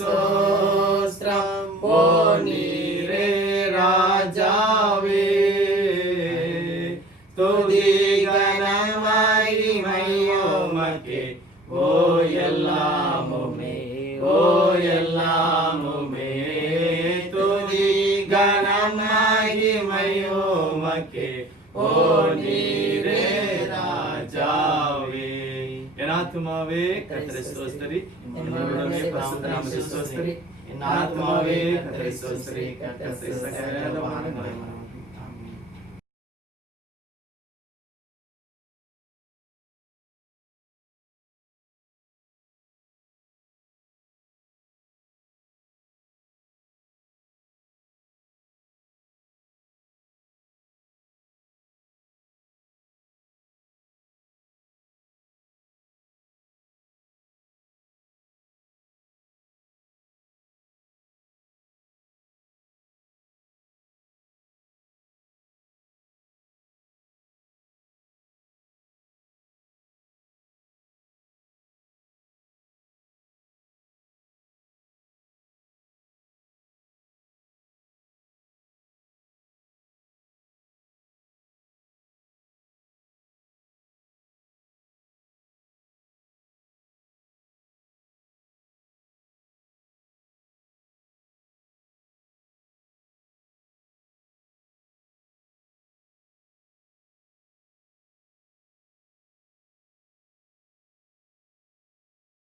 ஸ்தோத்ரம் ஓ நீரே ராஜாவே துதி கனமகிமையோமக்கே ஓ எல்லாமுமே ஓ எல்லாமுமே துதி கனமகிமையோமக்கே ஓ நீரே ராஜாவே என் ஆத்துமாவே கர்த்தரை ஸ்தோத்திரி என்னுடைய பரிசுத்த நாமத்தை ஸ்தோத்திரி என் ஆத்துமாவே கர்த்தரை ஸ்தோத்திரி கர்த்தரை சகல